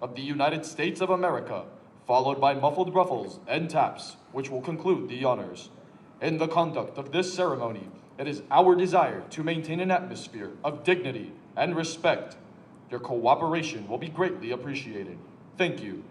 of the United States of America, followed by muffled ruffles and taps, which will conclude the honors. In the conduct of this ceremony, it is our desire to maintain an atmosphere of dignity and respect. Your cooperation will be greatly appreciated. Thank you.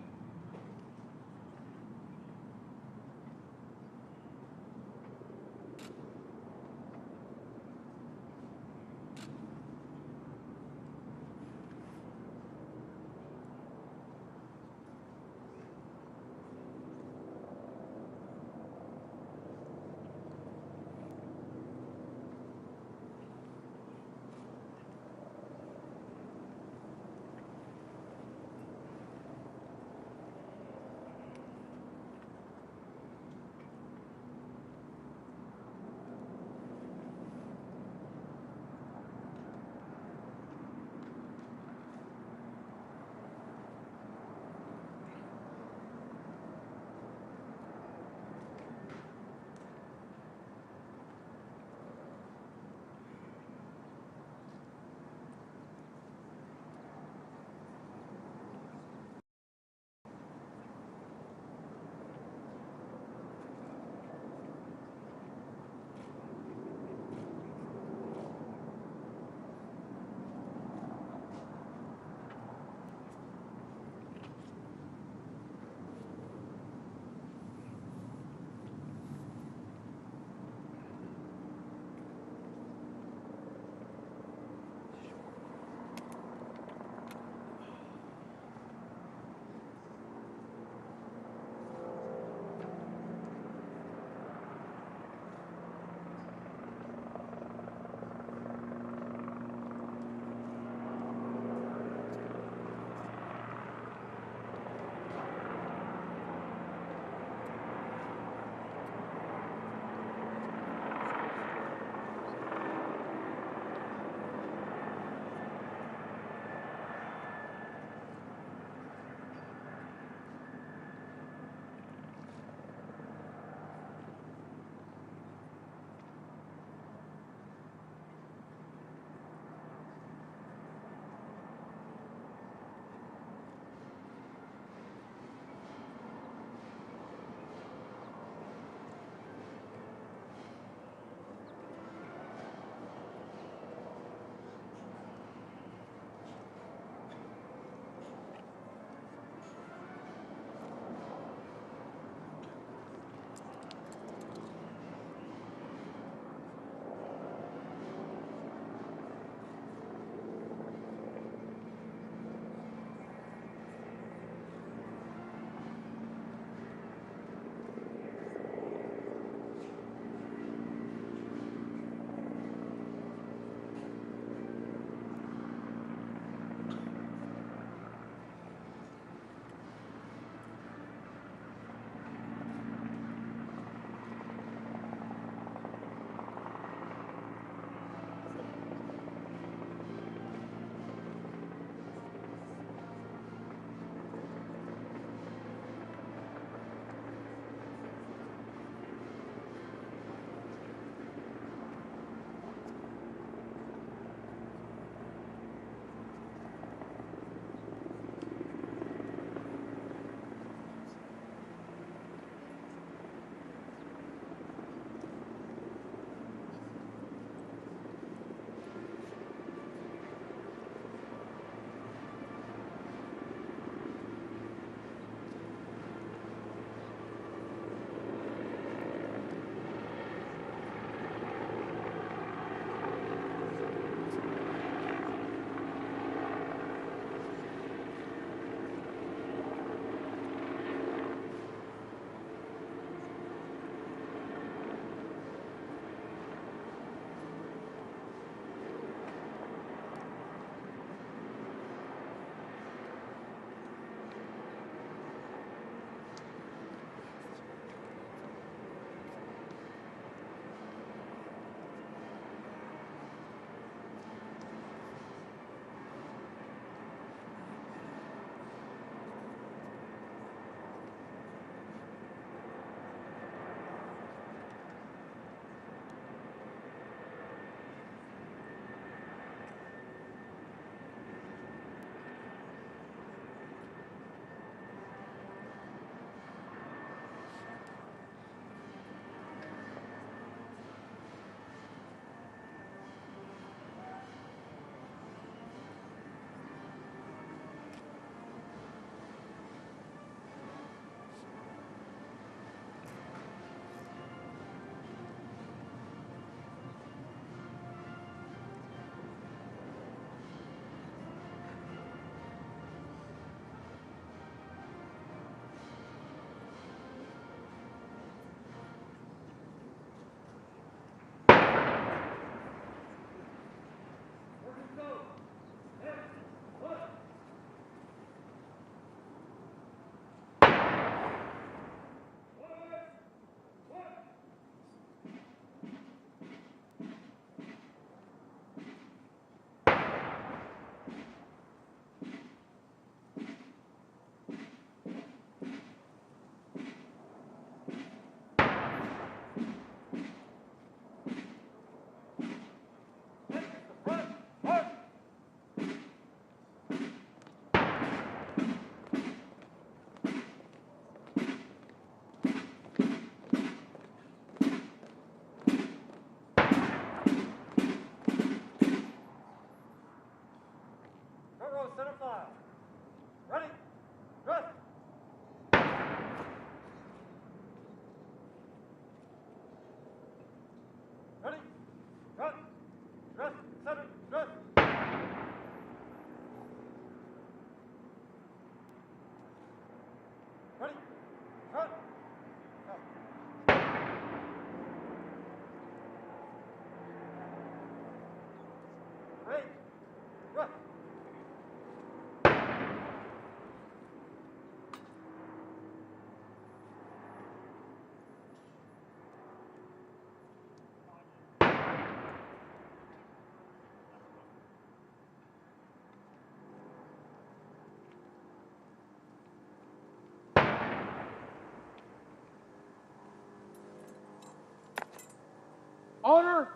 Ready? Front. Ready? Run. Honor,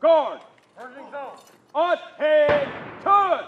guard, Turning zone. ahead, turn!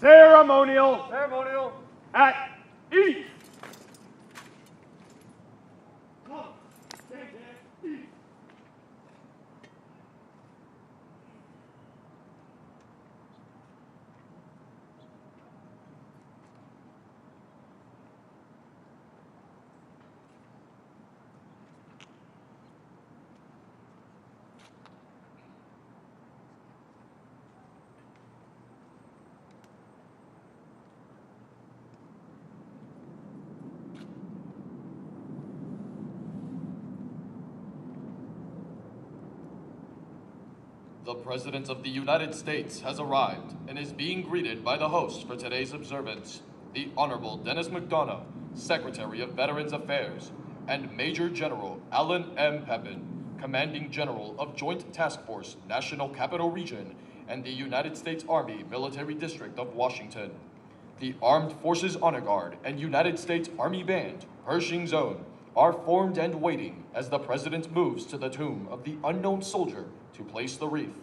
Ceremonial Ceremonial. at ease. The President of the United States has arrived and is being greeted by the host for today's observance, the Honorable Dennis McDonough, Secretary of Veterans Affairs, and Major General Alan M. Pepin, Commanding General of Joint Task Force, National Capital Region, and the United States Army Military District of Washington. The Armed Forces Honor Guard and United States Army Band, Pershing Zone, are formed and waiting as the President moves to the tomb of the unknown soldier to place the wreath.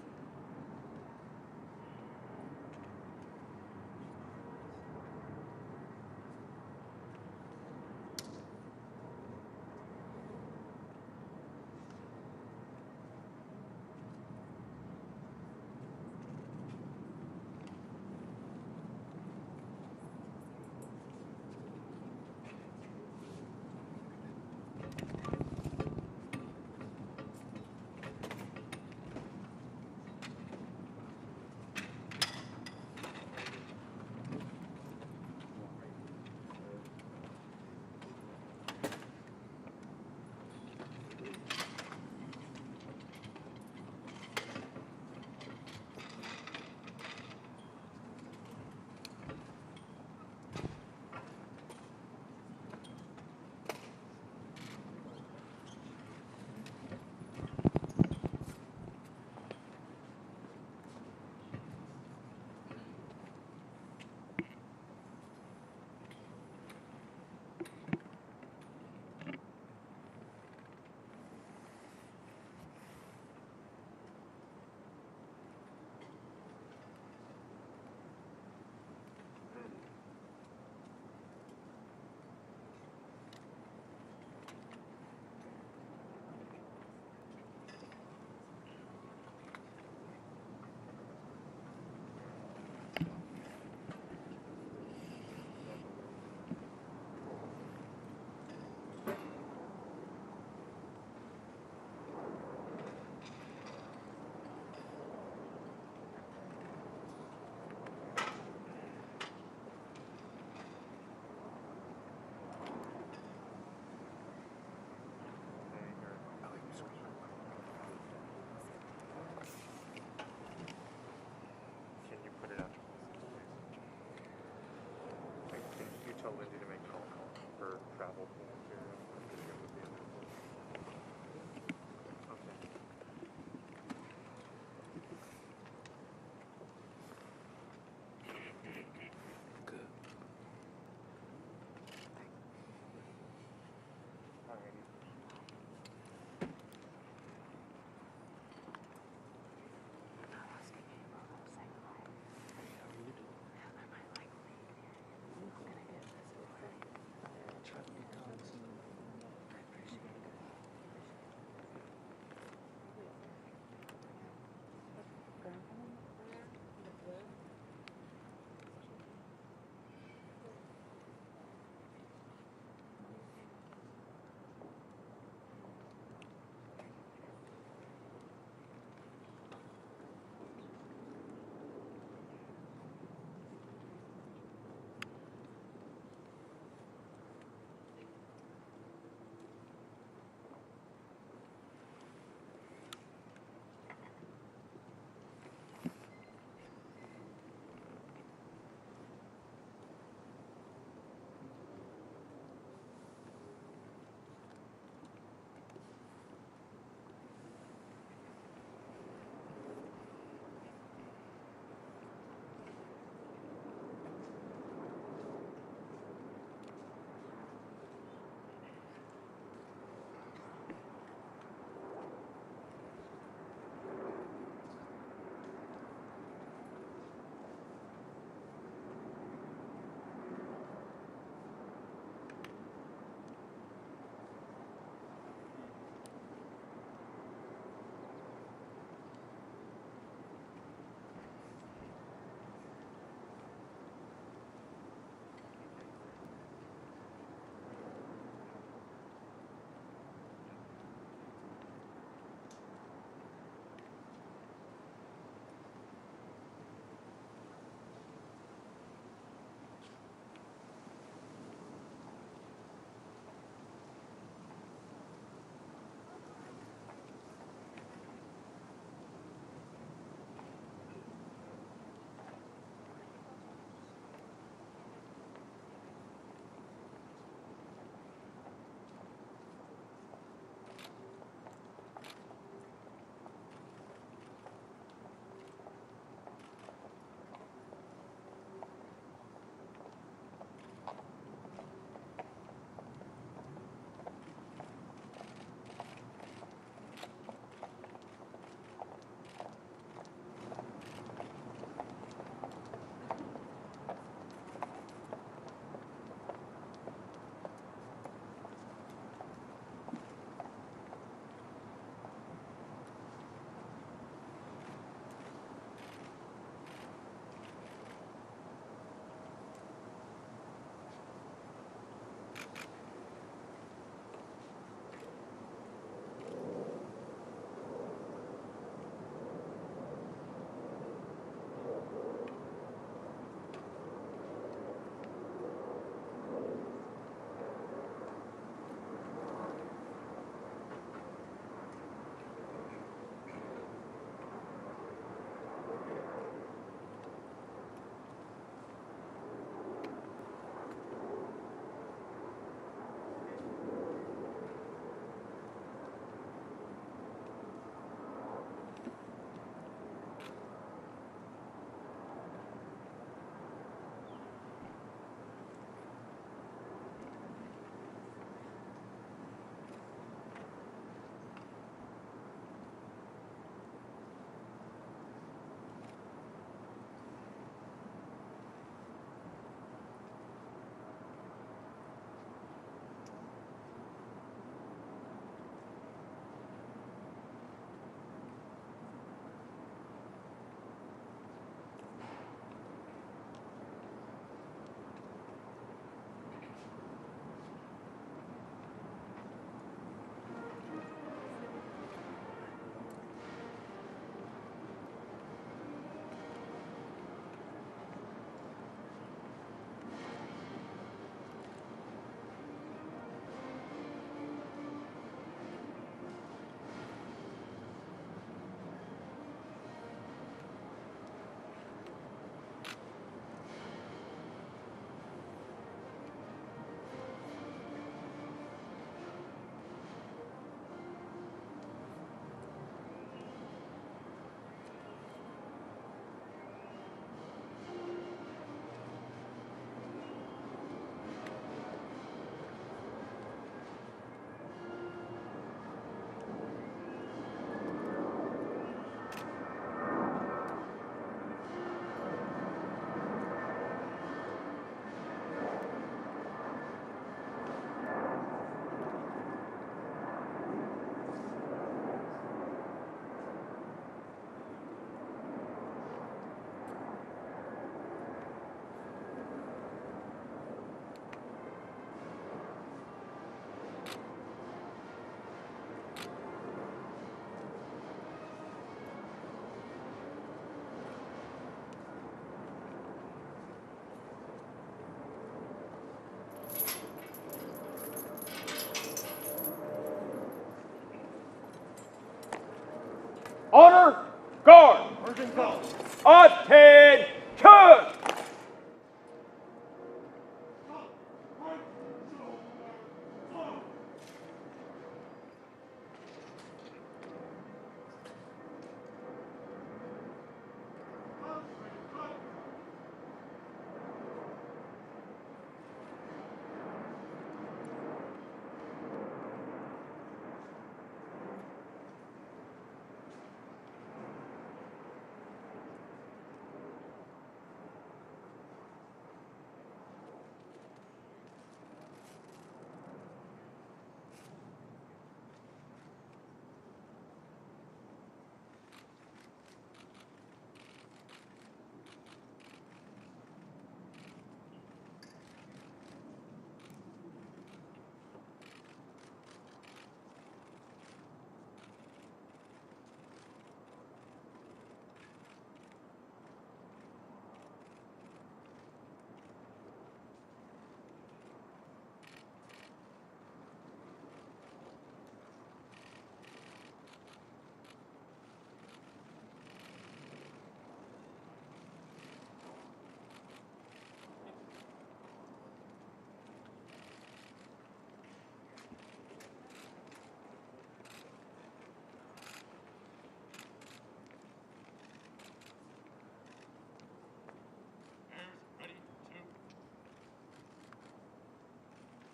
guard. Urging zone. Attention!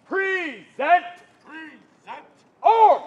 Present. Present. Arm.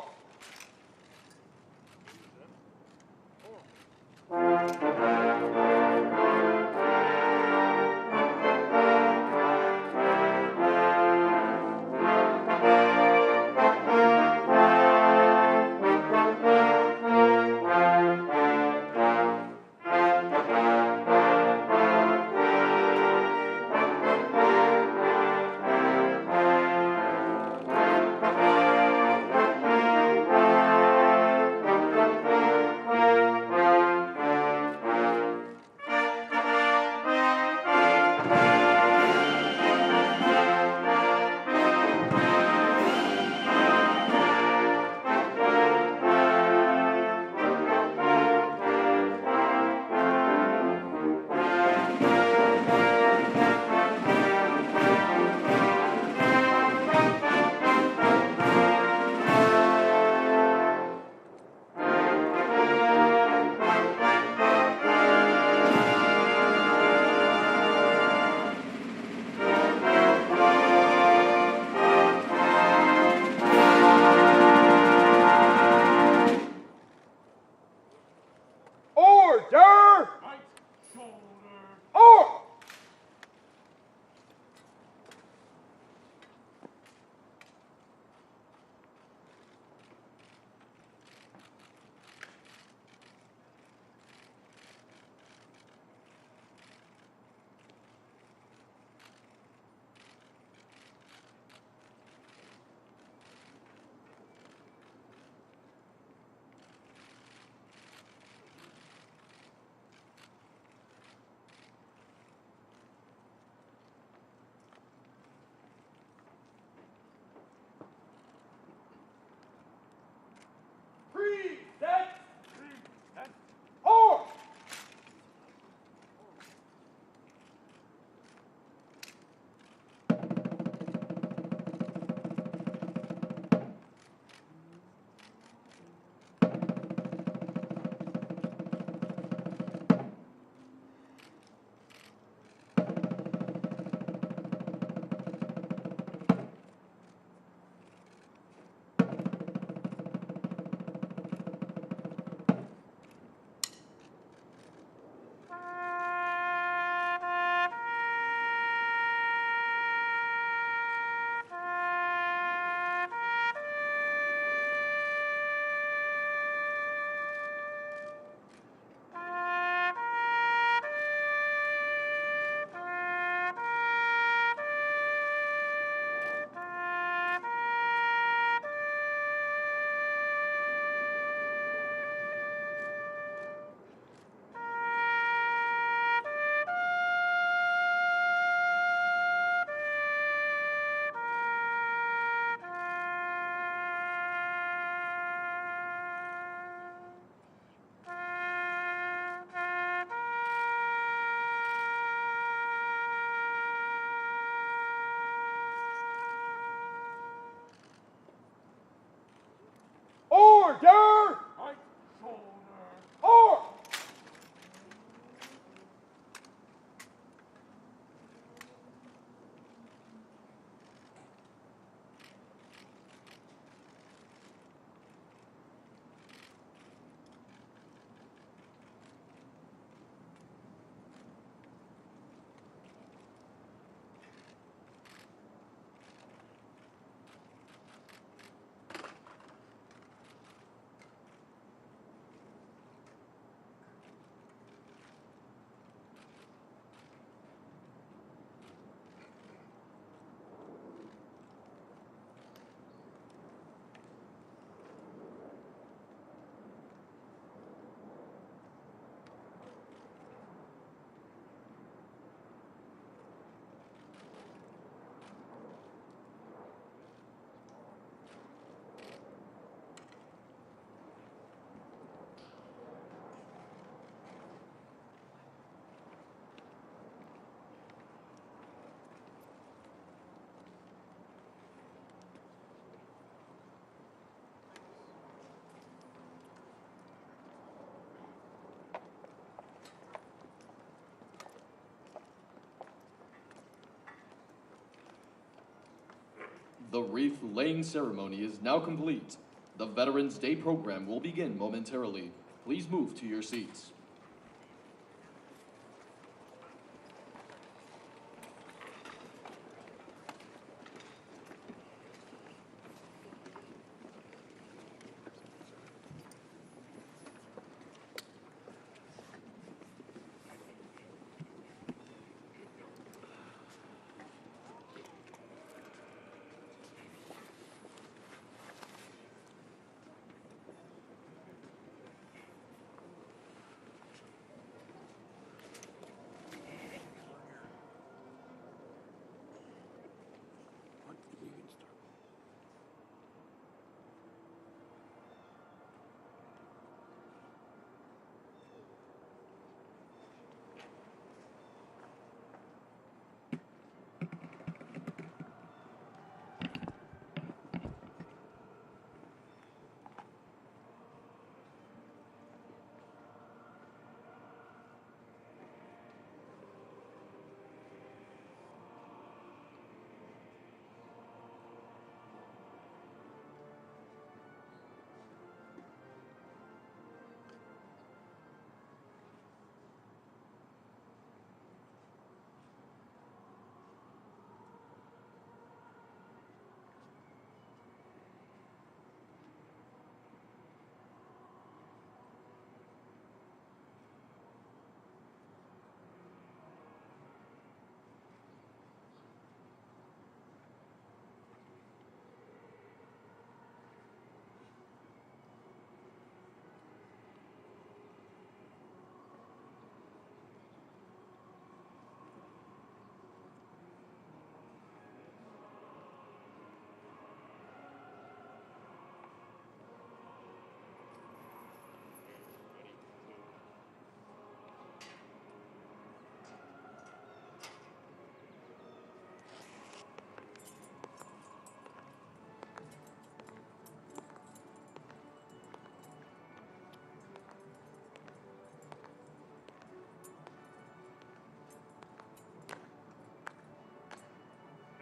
The wreath laying ceremony is now complete. The Veterans Day program will begin momentarily. Please move to your seats.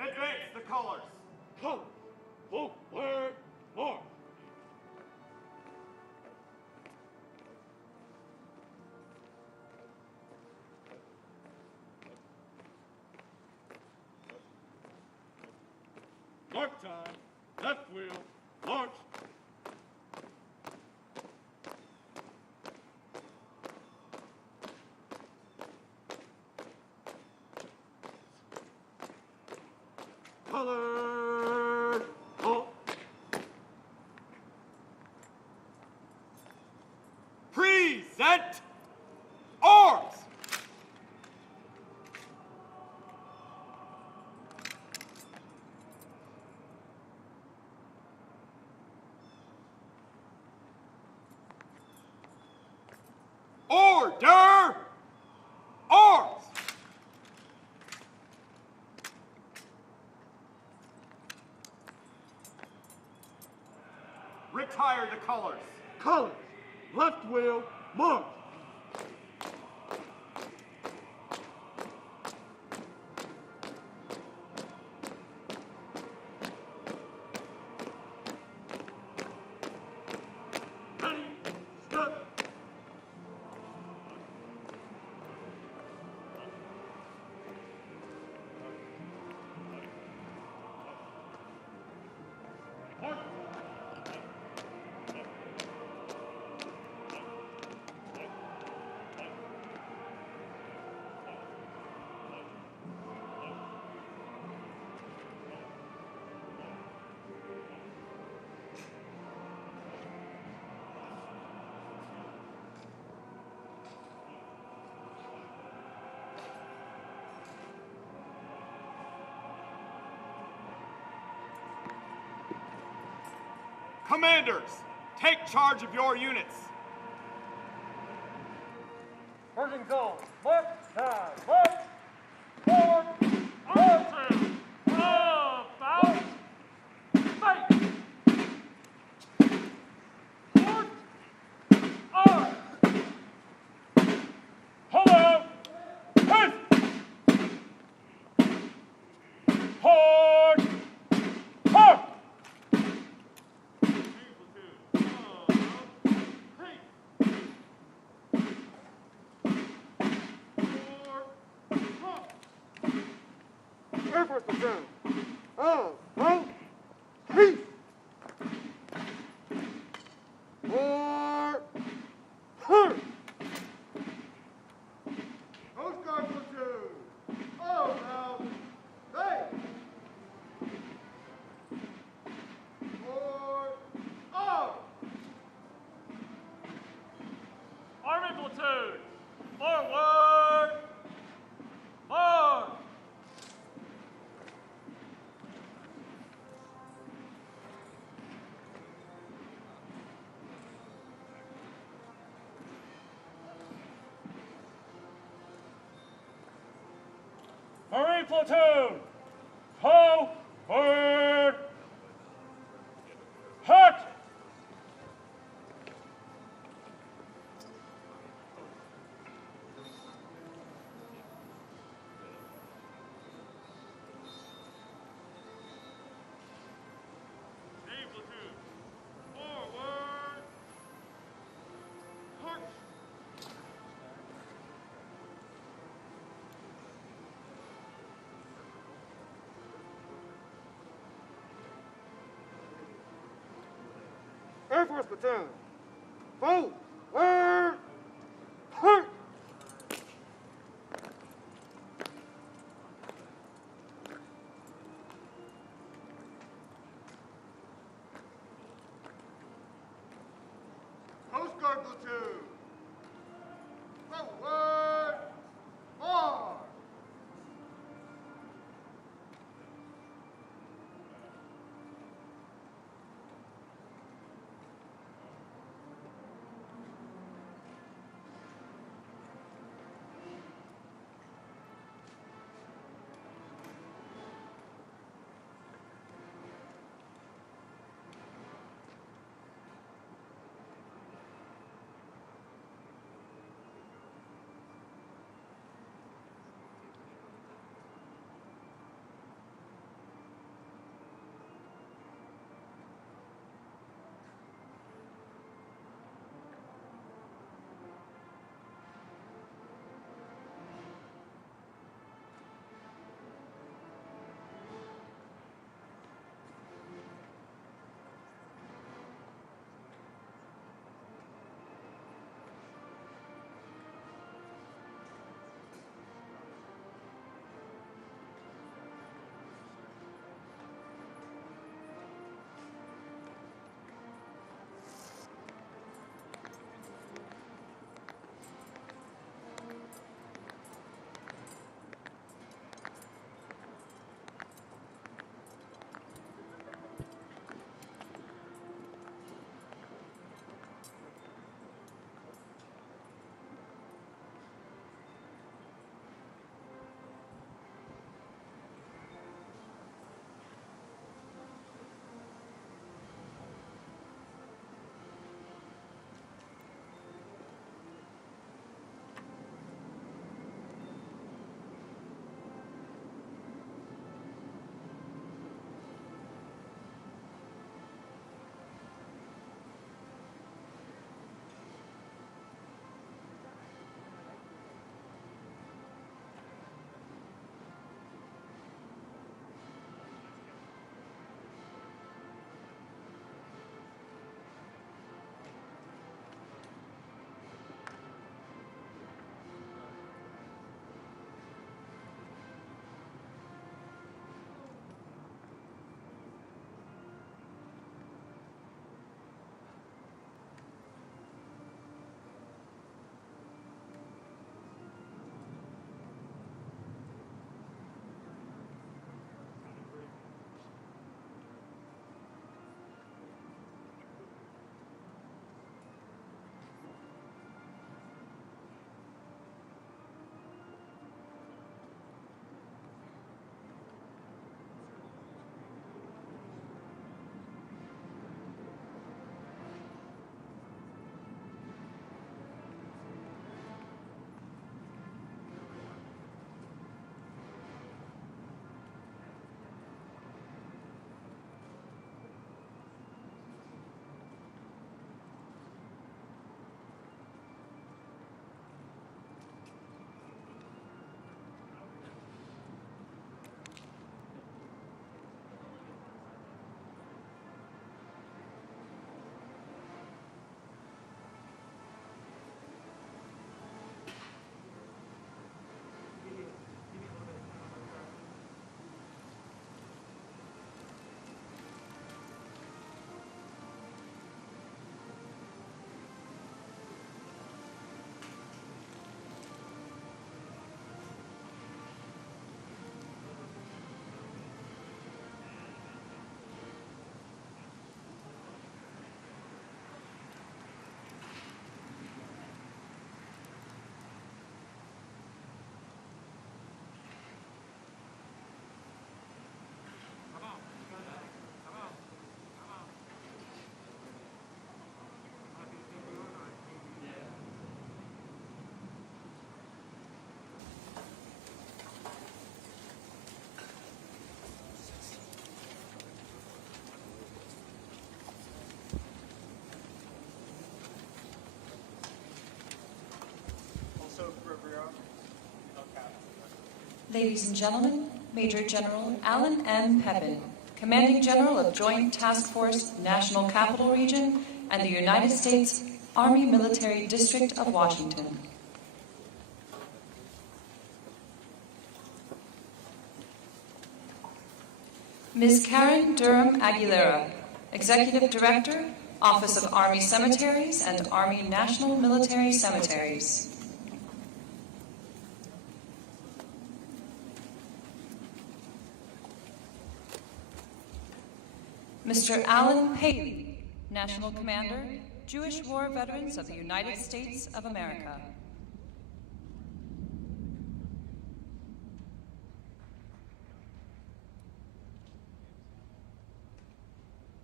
Advance the colors. Colors. Forward. March. Mark time. Left wheel. March. Color. Halt. Present arms. Order. Arms. Retire the colors. Colors. Left wheel. March. Ready. Step. March. Commanders, take charge of your units. Marching zone. March time. March. Forward. March. About. Fight. Forward. Arm. Hold out. Hit. Hold. Hold. Force platoon. Vote. Peace. For her. Coast Guard platoon. Oh, now, hey. For all. Army platoon, forward! March! Marine platoon, forward! Hut! Navy platoon, forward! March! Air Force platoon. Forward. Her. Coast Guard platoon. Forward. March. Ladies and gentlemen, Major General Alan M. Pepin, Commanding General of Joint Task Force National Capital Region and the United States Army Military District of Washington. Ms. Karen Durham Aguilera, Executive Director, Office of Army Cemeteries and Army National Military Cemeteries. Mr. Alan Paley, National Commander, Jewish War Veterans of the United States of America.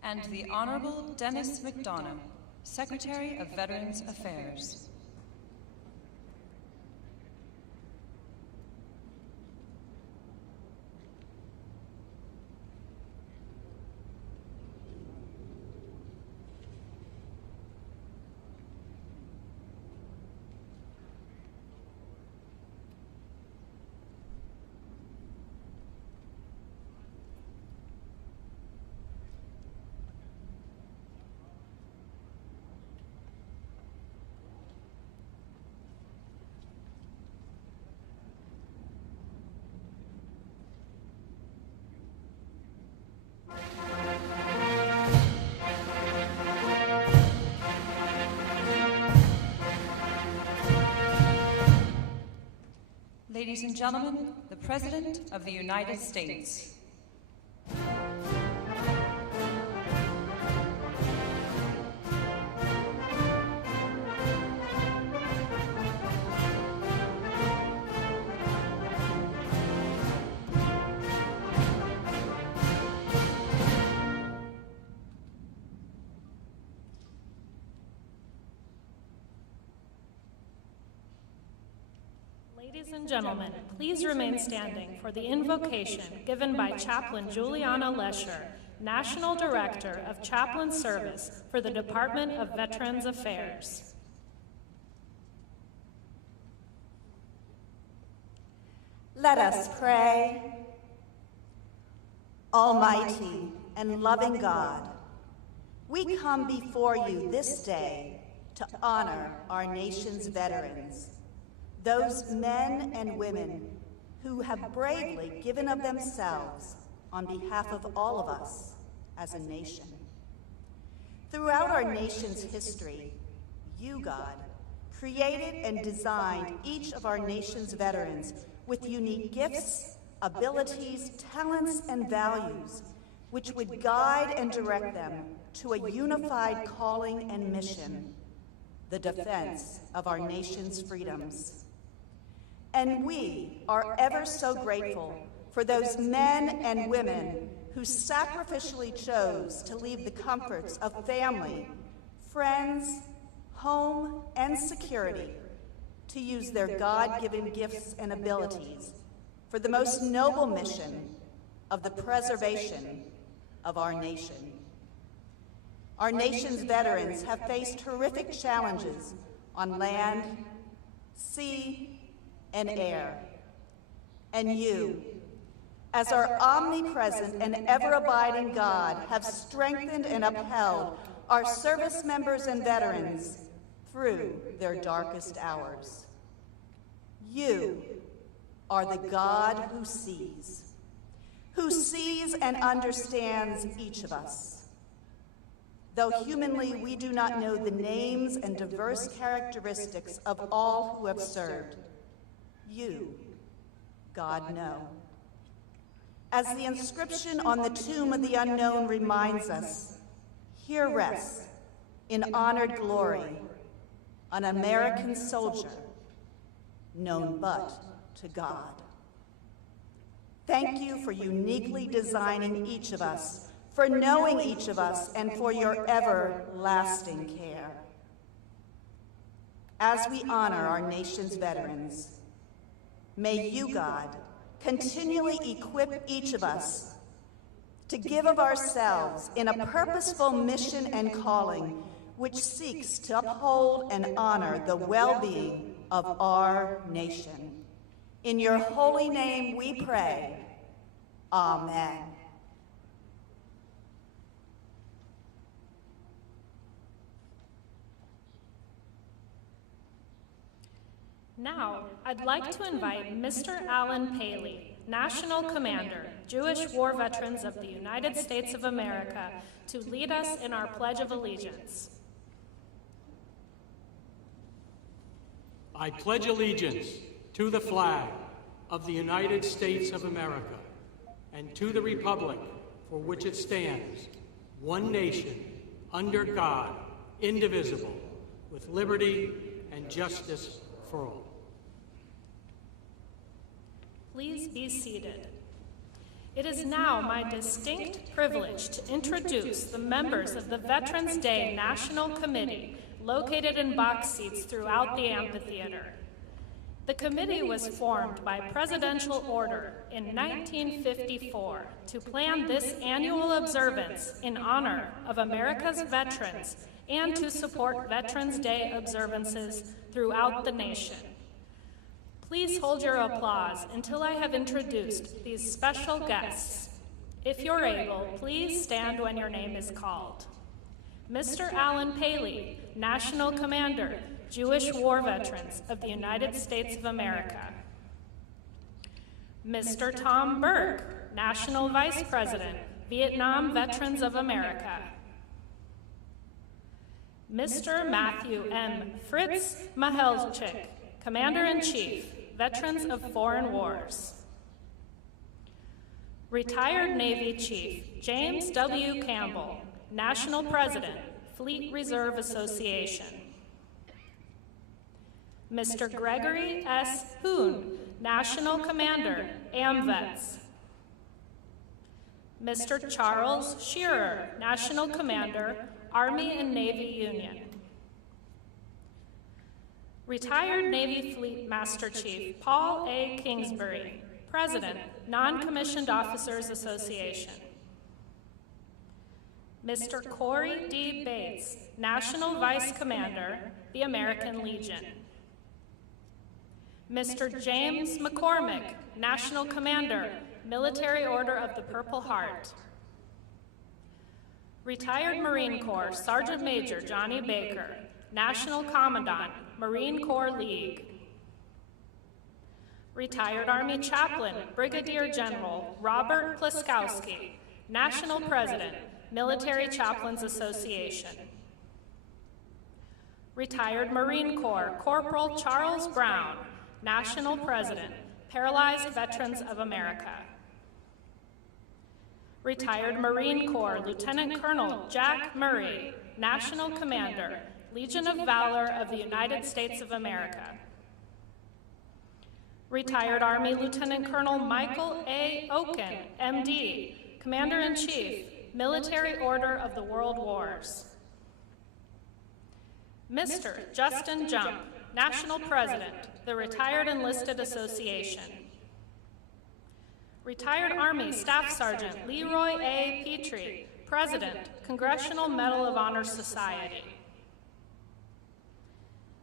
And the Honorable Dennis McDonough, Secretary of Veterans Affairs. Ladies and gentlemen, the President of the United States. Ladies and gentlemen, please remain standing for the invocation given by Chaplain Juliana Lesher, National Director of Chaplain Service for the Department of Veterans Affairs. Let us pray. Almighty and loving God, we come before you this day to honor our nation's veterans, those men and women who have bravely given of themselves on behalf of all of us as a nation. Throughout our nation's history, you, God, created and designed each of our nation's veterans with unique gifts, abilities, talents, and values, which would guide and direct them to a unified calling and mission, the defense of our nation's freedoms. And we are ever so grateful for those men and women who sacrificially chose to leave the comforts of family, friends, home, and security to use their God-given gifts and abilities for the most noble mission of the preservation of our nation. Our nation's veterans have faced horrific challenges on land, sea, and air. And you, as our omnipresent and ever-abiding God, have strengthened and upheld our service members and veterans through their darkest hours. You are the God who sees and understands each of us. Though humanly we do not know the names and diverse characteristics of all who have served, you, God, know. As the inscription on the tomb of the unknown reminds us, here rests, in honored glory, an American soldier known but to God. Thank you for uniquely designing each of us, for knowing each of us, and for your everlasting care. As we honor our nation's veterans, may you, God, continually equip each of us to give of ourselves in a purposeful mission and calling which seeks to uphold and honor the well-being of our nation. In your holy name we pray. Amen. Now, I'd like to invite Mr. Alan Paley, National Commander, Jewish War Veterans of the United States of America, to lead us in our Pledge of Allegiance. I pledge allegiance to the flag of the United States of America and to the republic for which it stands, one nation, under God, indivisible, with liberty and justice for all. Please be seated. It is now my distinct privilege to introduce the members of the Veterans Day National Committee located in box seats throughout the amphitheater. The committee was formed by presidential order in 1954 to plan this annual observance in honor of America's veterans and to support Veterans Day observances throughout the nation. Please hold your applause until I have introduced these special guests. If you're able, please stand when your name is called. Mr. Alan Paley, National Commander, Jewish War Veterans of the United States of America. Mr. Tom Burke, National Vice President, Vietnam Veterans of America. Mr. Matthew M. Fritz Mahelchik, Commander-in-Chief, Veterans of Foreign Wars. Retired Navy Chief James W. Campbell, National President, Fleet Reserve Association. Mr. Gregory S. Hoon, National Commander, AMVETS. Mr. Charles Shearer, National Commander, Army and Navy Union. Retired Navy Fleet Master Chief Paul A. Kingsbury, President, Non-Commissioned Officers Association. Mr. Corey D. Bates, National Vice Commander, the American Legion. Mr. James McCormick, National Commander, Military Order of the Purple Heart. Retired Marine Corps Sergeant Major Johnny Baker, National Commandant, Marine Corps League. Retired Army Chaplain Brigadier General Robert Pliskowski, National President, Military Chaplains Association. Retired Marine Corps Corporal Charles Brown, National President, Paralyzed Veterans of America. Retired Marine Corps Lieutenant Colonel Jack Murray, National Commander, Legion of Valor of the United States of America. Retired Army Lieutenant Colonel Michael A. Oken, MD, Commander-in-Chief, Military Order of the World Wars. Mr. Justin Jump, National President, the Retired Enlisted Association. Retired Army Staff Sergeant Leroy A. Petrie, President, Congressional Medal of Honor Society.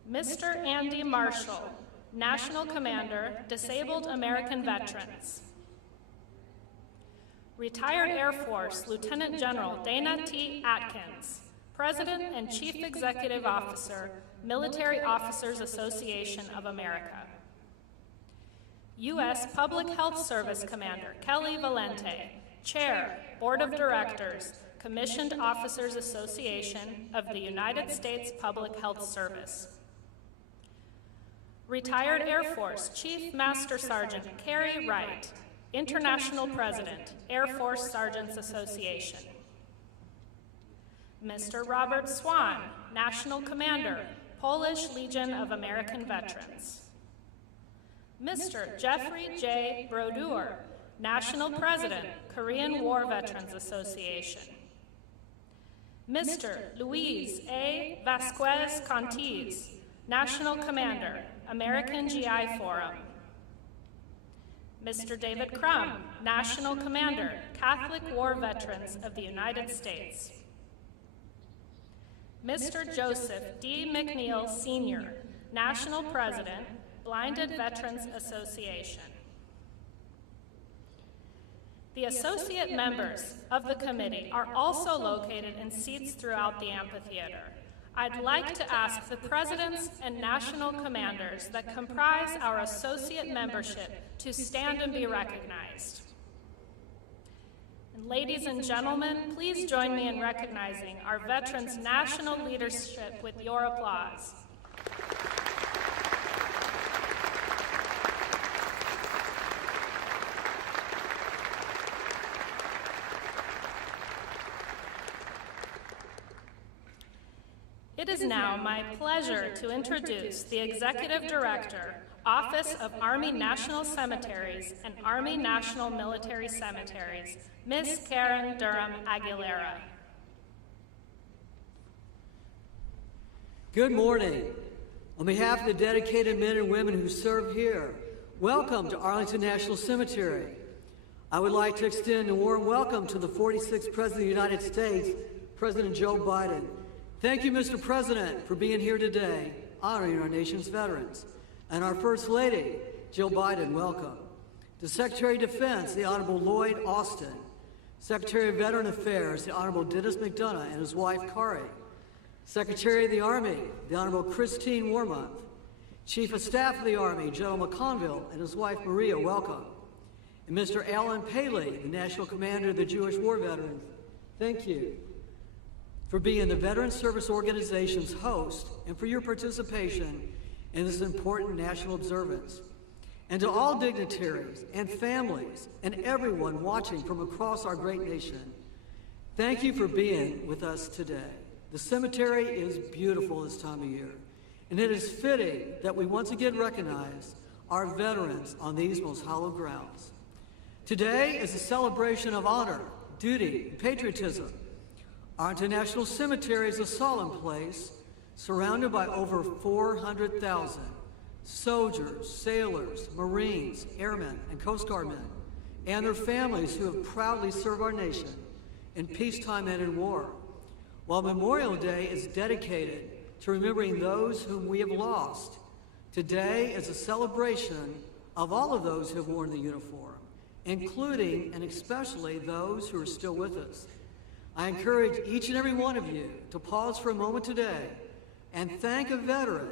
Mr. Andy Marshall, National Commander, Disabled American Veterans. Retired Air Force Lieutenant General Dana T. Atkins, President and Chief Executive Officer, Military Officers Association of America. U.S. Public Health Service Commander Kelly Valente, Chair, Board of Directors, Commissioned Officers Association of the United States Public Health Service. Retired Air Force Chief Master Sergeant Carrie Wright, International President, Air Force Sergeants Association. Mr. Robert Swan, National Commander, Polish Legion of American Veterans. Mr. Jeffrey J. Brodeur, National President, Korean War Veterans Association. Mr. Luis A. Vasquez Contiz, National Commander, American GI Forum. Mr. David Crum, National Commander, Catholic War Veterans of the United States. Mr. Joseph D. McNeil, Sr., National President, Blinded Veterans Association. The associate members of the committee are also located in seats throughout the amphitheater. I'd like to ask the presidents and national commanders that comprise our associate membership to stand and be recognized. And ladies and gentlemen, please join me in recognizing our veterans' national leadership with your applause. It is now my pleasure to introduce the Executive Director, Office of Army National Cemeteries and Army National Military Cemeteries, Ms. Karen Durham Aguilera. Good morning. On behalf of the dedicated men and women who serve here, welcome to Arlington National Cemetery. I would like to extend a warm welcome to the 46th President of the United States, President Joe Biden. Thank you, Mr. President, for being here today, honoring our nation's veterans. And our First Lady, Jill Biden, welcome. The Secretary of Defense, the Honorable Lloyd Austin. Secretary of Veteran Affairs, the Honorable Dennis McDonough and his wife, Kari. Secretary of the Army, the Honorable Christine Wormuth. Chief of Staff of the Army, General McConville and his wife, Maria, welcome. And Mr. Alan Paley, the National Commander of the Jewish War Veterans, thank you for being the Veteran Service Organization's host and for your participation in this important national observance. And to all dignitaries and families and everyone watching from across our great nation, thank you for being with us today. The cemetery is beautiful this time of year, and it is fitting that we once again recognize our veterans on these most hallowed grounds. Today is a celebration of honor, duty, and patriotism. Arlington National Cemetery is a solemn place surrounded by over 400,000 soldiers, sailors, Marines, airmen, and Coast Guard men, and their families who have proudly served our nation in peacetime and in war. While Memorial Day is dedicated to remembering those whom we have lost, today is a celebration of all of those who have worn the uniform, including and especially those who are still with us. I encourage each and every one of you to pause for a moment today and thank a veteran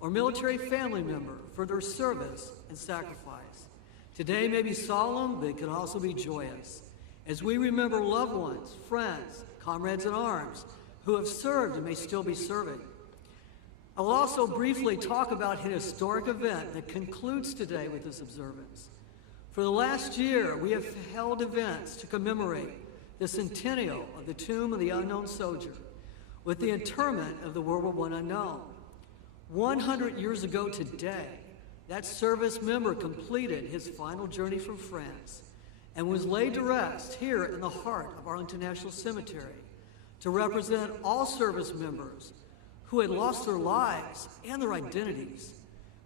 or military family member for their service and sacrifice. Today may be solemn, but it can also be joyous, as we remember loved ones, friends, comrades in arms who have served and may still be serving. I will also briefly talk about an historic event that concludes today with this observance. For the last year, we have held events to commemorate the centennial of the Tomb of the Unknown Soldier with the interment of the World War I unknown. 100 years ago today, that service member completed his final journey from France and was laid to rest here in the heart of Arlington National Cemetery to represent all service members who had lost their lives and their identities.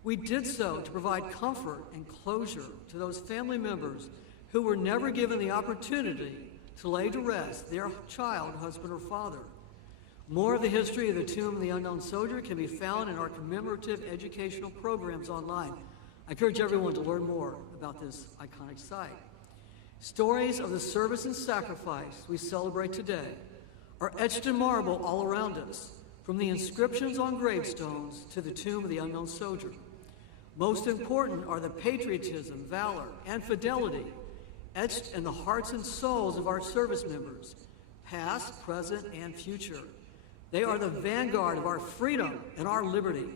We did so to provide comfort and closure to those family members who were never given the opportunity to lay to rest their child, husband, or father. More of the history of the Tomb of the Unknown Soldier can be found in our commemorative educational programs online. I encourage everyone to learn more about this iconic site. Stories of the service and sacrifice we celebrate today are etched in marble all around us, from the inscriptions on gravestones to the Tomb of the Unknown Soldier. Most important are the patriotism, valor, and fidelity etched in the hearts and souls of our service members, past, present, and future. They are the vanguard of our freedom and our liberty.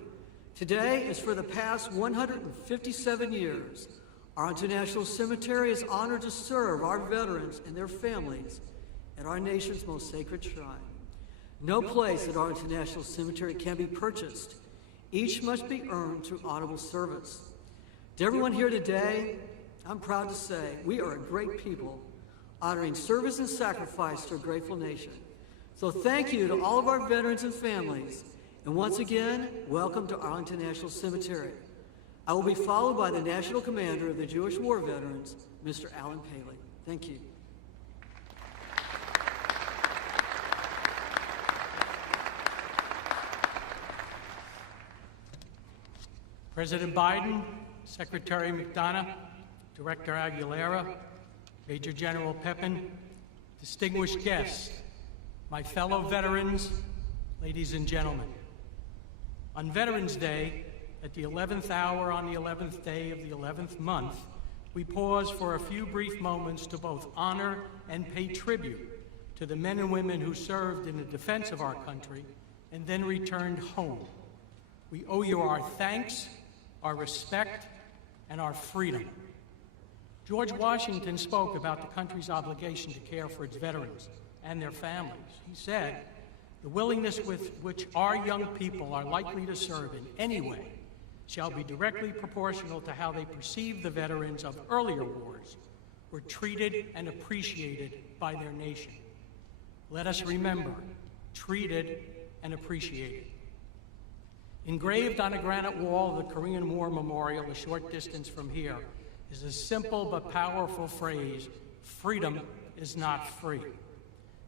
Today, as for the past 157 years, Arlington National Cemetery is honored to serve our veterans and their families at our nation's most sacred shrine. No place at Arlington National Cemetery can be purchased. Each must be earned through honorable service. To everyone here today, I'm proud to say we are a great people, honoring service and sacrifice to a grateful nation. So thank you to all of our veterans and families, and once again, welcome to Arlington National Cemetery. I will be followed by the National Commander of the Jewish War Veterans, Mr. Alan Paley. Thank you. President Biden, Secretary McDonough, Director Aguilera, Major General Pepin, distinguished guests, my fellow veterans, ladies and gentlemen. On Veterans Day, at the 11th hour on the 11th day of the 11th month, we pause for a few brief moments to both honor and pay tribute to the men and women who served in the defense of our country and then returned home. We owe you our thanks, our respect, and our freedom. George Washington spoke about the country's obligation to care for its veterans and their families. He said, "The willingness with which our young people are likely to serve in any way shall be directly proportional to how they perceive the veterans of earlier wars were treated and appreciated by their nation." Let us remember, treated and appreciated. Engraved on a granite wall of the Korean War Memorial a short distance from here is a simple but powerful phrase: freedom is not free.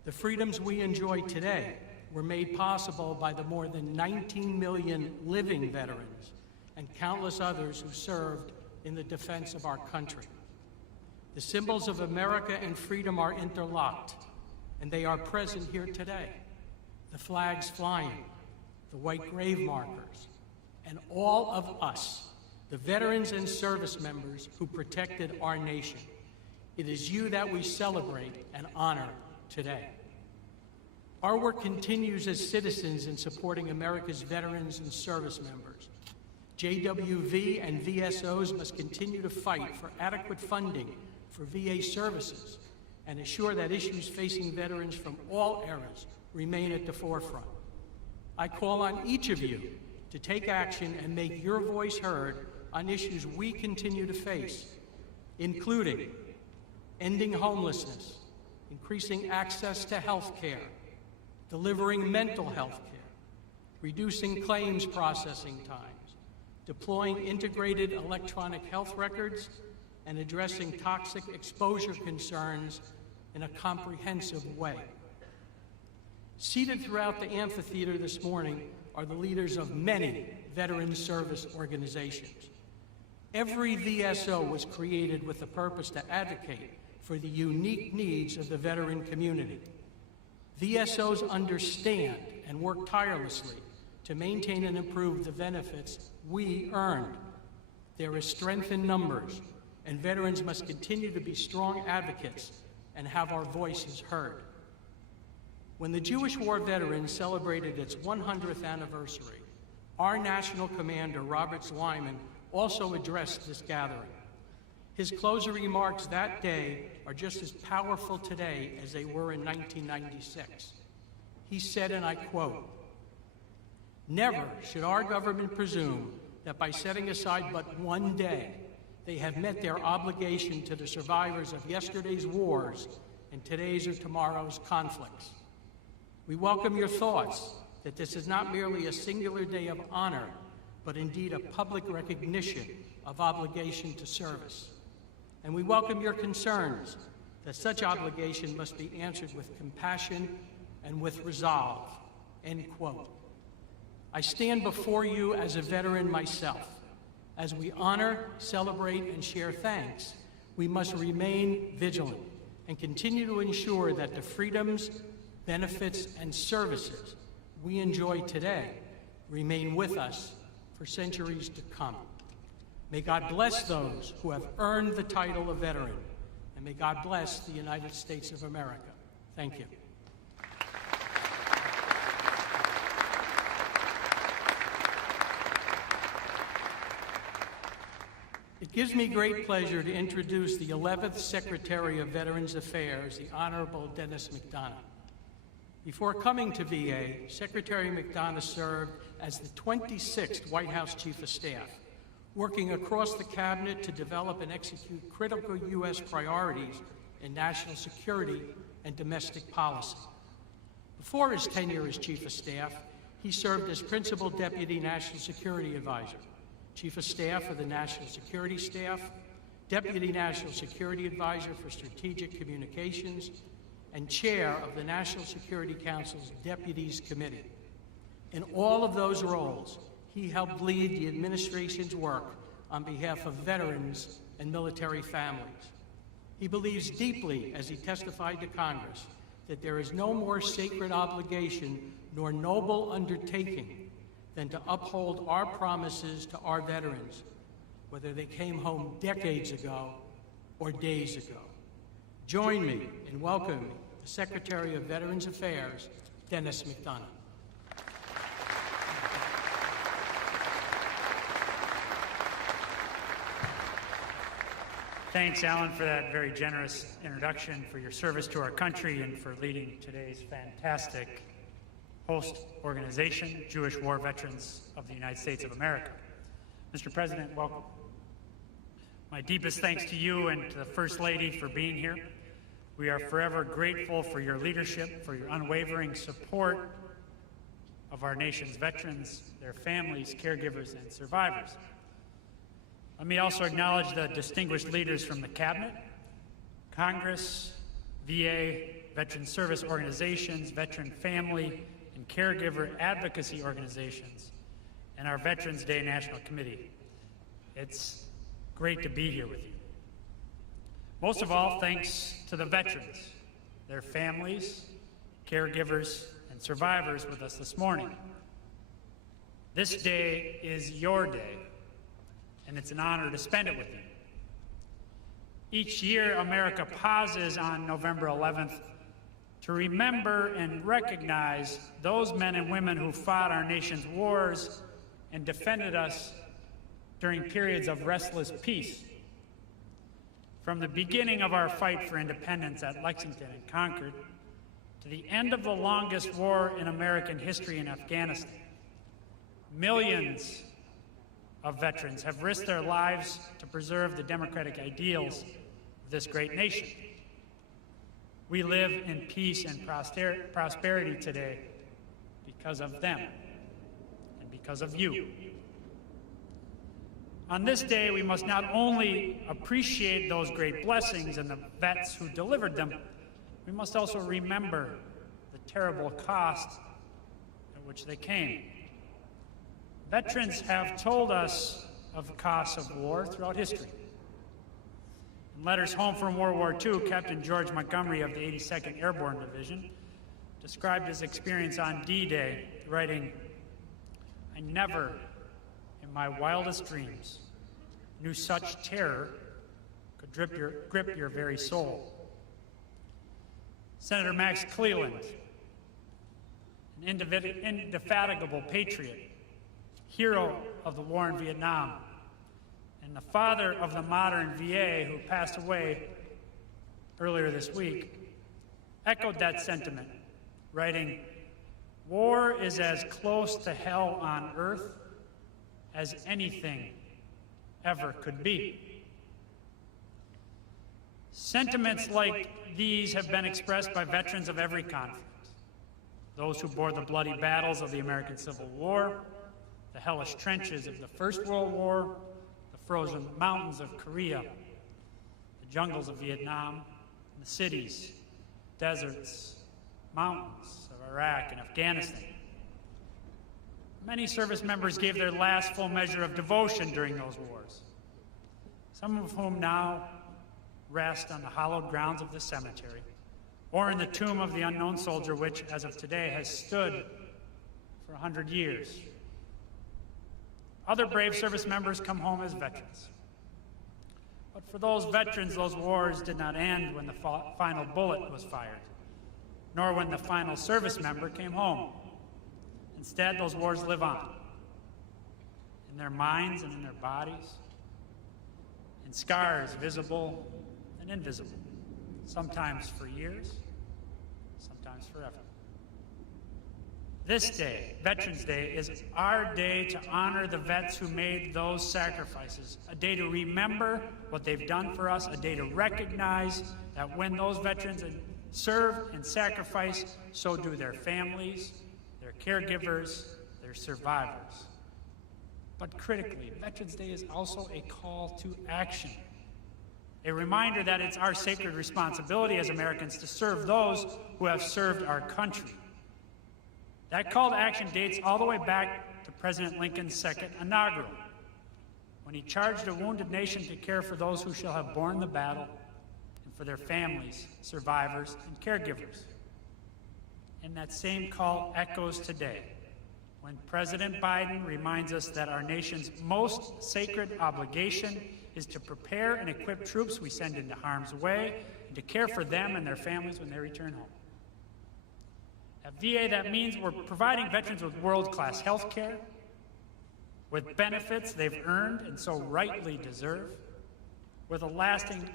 The freedoms we enjoy today were made possible by the more than 19 million living veterans and countless others who served in the defense of our country. The symbols of America and freedom are interlocked, and they are present here today. The flags flying, the white grave markers, and all of us, the veterans and service members who protected our nation. It is you that we celebrate and honor today. Our work continues as citizens in supporting America's veterans and service members. JWV and VSOs must continue to fight for adequate funding for VA services and assure that issues facing veterans from all eras remain at the forefront. I call on each of you to take action and make your voice heard on issues we continue to face, including ending homelessness, increasing access to health care, delivering mental health care, reducing claims processing times, deploying integrated electronic health records, and addressing toxic exposure concerns in a comprehensive way. Seated throughout the amphitheater this morning are the leaders of many veteran service organizations. Every VSO was created with the purpose to advocate for the unique needs of the veteran community. VSOs understand and work tirelessly to maintain and improve the benefits we earned. There is strength in numbers, and veterans must continue to be strong advocates and have our voices heard. When the Jewish War Veterans celebrated its 100th anniversary, our national commander, Robert Slyman, also addressed this gathering. His closing remarks that day are just as powerful today as they were in 1996. He said, and I quote, "Never should our government presume that by setting aside but one day, they have met their obligation to the survivors of yesterday's wars and today's or tomorrow's conflicts. We welcome your thoughts that this is not merely a singular day of honor, but indeed a public recognition of obligation to service. And we welcome your concerns that such obligation must be answered with compassion and with resolve." End quote. I stand before you as a veteran myself. As we honor, celebrate, and share thanks, we must remain vigilant and continue to ensure that the freedoms, benefits, and services we enjoy today remain with us for centuries to come. May God bless those who have earned the title of veteran, and may God bless the United States of America. Thank you. It gives me great pleasure to introduce the 11th Secretary of Veterans Affairs, the Honorable Dennis McDonough. Before coming to VA, Secretary McDonough served as the 26th White House Chief of Staff, working across the cabinet to develop and execute critical U.S. priorities in national security and domestic policy. Before his tenure as Chief of Staff, he served as Principal Deputy National Security Advisor, Chief of Staff of the National Security Staff, Deputy National Security Advisor for Strategic Communications, and Chair of the National Security Council's Deputies Committee. In all of those roles, he helped lead the administration's work on behalf of veterans and military families. He believes deeply, as he testified to Congress, that there is no more sacred obligation nor noble undertaking than to uphold our promises to our veterans, whether they came home decades ago or days ago. Join me in welcoming the Secretary of Veterans Affairs, Dennis McDonough. Thanks, Alan, for that very generous introduction, for your service to our country, and for leading today's fantastic host organization, Jewish War Veterans of the United States of America. Mr. President, welcome. My deepest thanks to you and to the First Lady for being here. We are forever grateful for your leadership, for your unwavering support of our nation's veterans, their families, caregivers, and survivors. Let me also acknowledge the distinguished leaders from the Cabinet, Congress, VA, veteran service organizations, veteran family and caregiver advocacy organizations, and our Veterans Day National Committee. It's great to be here with you. Most of all, thanks to the veterans, their families, caregivers, and survivors with us this morning. This day is your day, and it's an honor to spend it with you. Each year, America pauses on November 11th to remember and recognize those men and women who fought our nation's wars and defended us during periods of restless peace. From the beginning of our fight for independence at Lexington and Concord to the end of the longest war in American history in Afghanistan, millions of veterans have risked their lives to preserve the democratic ideals of this great nation. We live in peace and prosperity today because of them and because of you. On this day, we must not only appreciate those great blessings and the vets who delivered them, we must also remember the terrible cost at which they came. Veterans have told us of the costs of war throughout history. In letters home from World War II, Captain George Montgomery of the 82nd Airborne Division described his experience on D-Day, writing, "I never, in my wildest dreams, knew such terror could grip your very soul." Senator Max Cleland, an indefatigable patriot, hero of the war in Vietnam, and the father of the modern VA, who passed away earlier this week, echoed that sentiment, writing, "War is as close to hell on earth as anything ever could be." Sentiments like these have been expressed by veterans of every conflict. Those who bore the bloody battles of the American Civil War, the hellish trenches of the First World War, the frozen mountains of Korea, the jungles of Vietnam, and the cities, deserts, mountains of Iraq and Afghanistan. Many service members gave their last full measure of devotion during those wars, some of whom now rest on the hallowed grounds of the cemetery or in the tomb of the unknown soldier, which, as of today, has stood for 100 years. Other brave service members come home as veterans. But for those veterans, those wars did not end when the final bullet was fired, nor when the final service member came home. Instead, those wars live on, in their minds and in their bodies, in scars visible and invisible, sometimes for years, sometimes forever. This day, Veterans Day, is our day to honor the vets who made those sacrifices, a day to remember what they've done for us, a day to recognize that when those veterans serve and sacrifice, so do their families, their caregivers, their survivors. But critically, Veterans Day is also a call to action, a reminder that it's our sacred responsibility as Americans to serve those who have served our country. That call to action dates all the way back to President Lincoln's second inaugural, when he charged a wounded nation to care for those who shall have borne the battle and for their families, survivors, and caregivers. And that same call echoes today when President Biden reminds us that our nation's most sacred obligation is to prepare and equip troops we send into harm's way and to care for them and their families when they return home. At VA, that means we're providing veterans with world-class health care, with benefits they've earned and so rightly deserve, with a lasting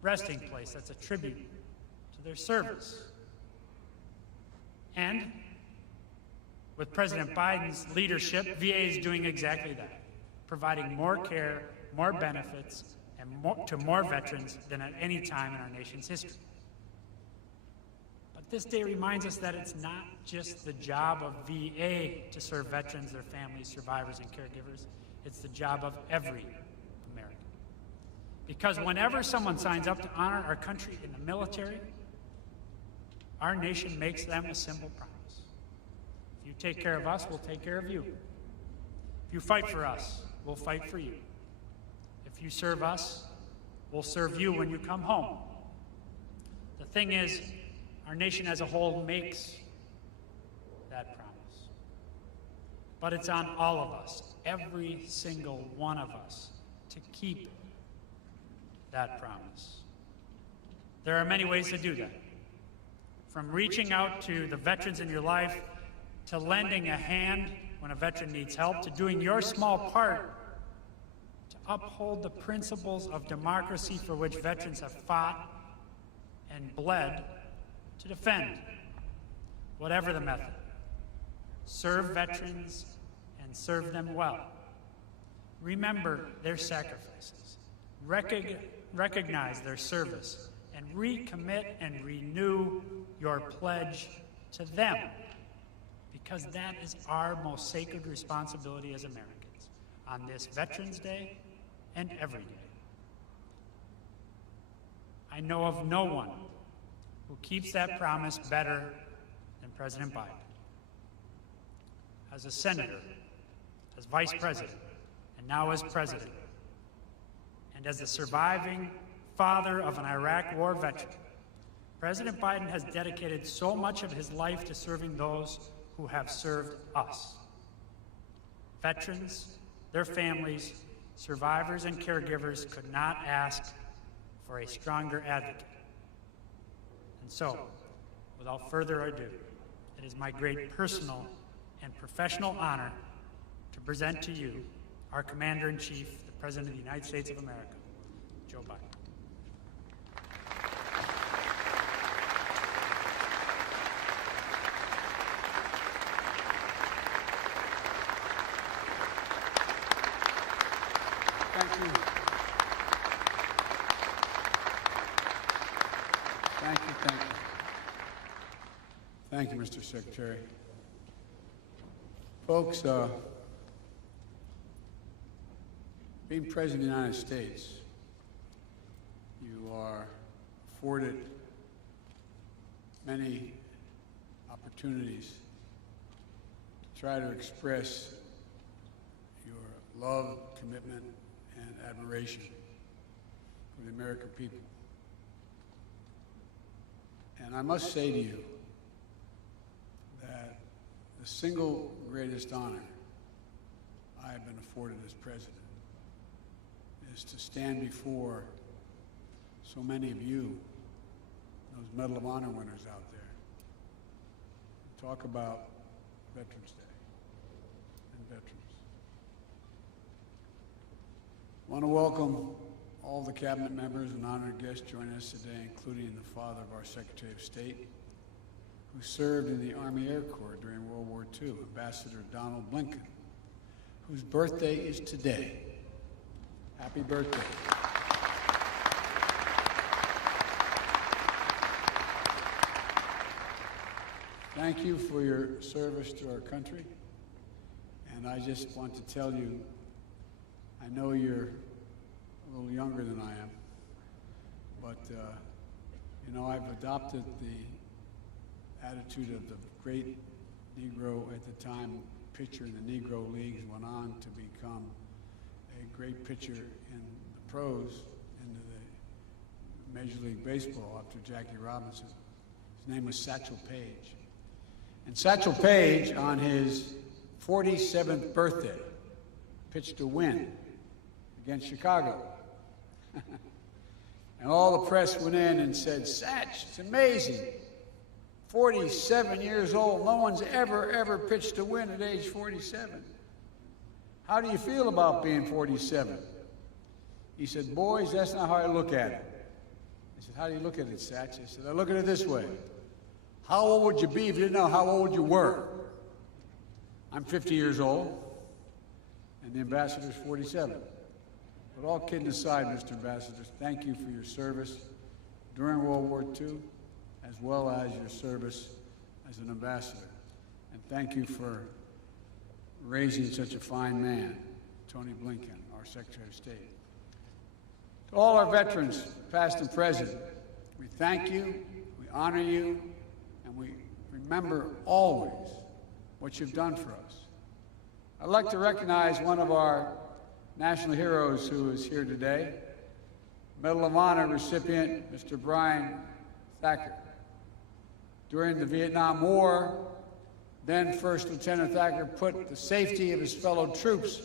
resting place that's a tribute to their service. And with President Biden's leadership, VA is doing exactly that, providing more care, more benefits, and to more veterans than at any time in our nation's history. But this day reminds us that it's not just the job of VA to serve veterans, their families, survivors, and caregivers. It's the job of every American. Because whenever someone signs up to honor our country in the military, our nation makes them a simple promise. If you take care of us, we'll take care of you. If you fight for us, we'll fight for you. If you serve us, we'll serve you when you come home. The thing is, our nation as a whole makes that promise. But it's on all of us, every single one of us, to keep that promise. There are many ways to do that. From reaching out to the veterans in your life, to lending a hand when a veteran needs help, to doing your small part to uphold the principles of democracy for which veterans have fought and bled to defend. Whatever the method, serve veterans and serve them well. Remember their sacrifices, recognize their service, and recommit and renew your pledge to them, because that is our most sacred responsibility as Americans on this Veterans Day and every day. I know of no one who keeps that promise better than President Biden. As a senator, as vice president, and now as president, and as the surviving father of an Iraq war veteran, President Biden has dedicated so much of his life to serving those who have served us. Veterans, their families, survivors, and caregivers could not ask for a stronger advocate. And so, without further ado, it is my great personal and professional honor to present to you our Commander-in-Chief, the President of the United States of America, Joe Biden. Thank you. Thank you, thank you. Thank you, Mr. Secretary. Folks, being President of the United States, you are afforded many opportunities to try to express your love, commitment, and admiration for the American people. And I must say to you that the single greatest honor I have been afforded as president is to stand before so many of you, those Medal of Honor winners out there, and talk about Veterans Day and veterans. I want to welcome all the cabinet members and honored guests joining us today, including the father of our Secretary of State, who served in the Army Air Corps during World War II, Ambassador Donald Blinken, whose birthday is today. Happy birthday. Thank you for your service to our country. And I just want to tell you, I know you're a little younger than I am, but you know, I've adopted the attitude of the great Negro at the time, pitcher in the Negro Leagues, went on to become a great pitcher in the pros, into the Major League Baseball after Jackie Robinson. His name was Satchel Paige. And Satchel Paige, on his 47th birthday, pitched a win against Chicago. And all the press went in and said, "Satch, it's amazing. 47 years old. No one's ever pitched a win at age 47. How do you feel about being 47? He said, "Boys, that's not how I look at it." I said, "How do you look at it, Satch?" I said, "I look at it this way. How old would you be if you didn't know how old you were? I'm 50 years old, and the ambassador's 47. But all kidding aside, Mr. Ambassador, thank you for your service during World War II, as well as your service as an ambassador. And thank you for raising such a fine man, Tony Blinken, our Secretary of State. To all our veterans, past and present, we thank you, we honor you, and we remember always what you've done for us. I'd like to recognize one of our national heroes who is here today, Medal of Honor recipient, Mr. Brian Thacker. During the Vietnam War, then First Lieutenant Thacker put the safety of his fellow troops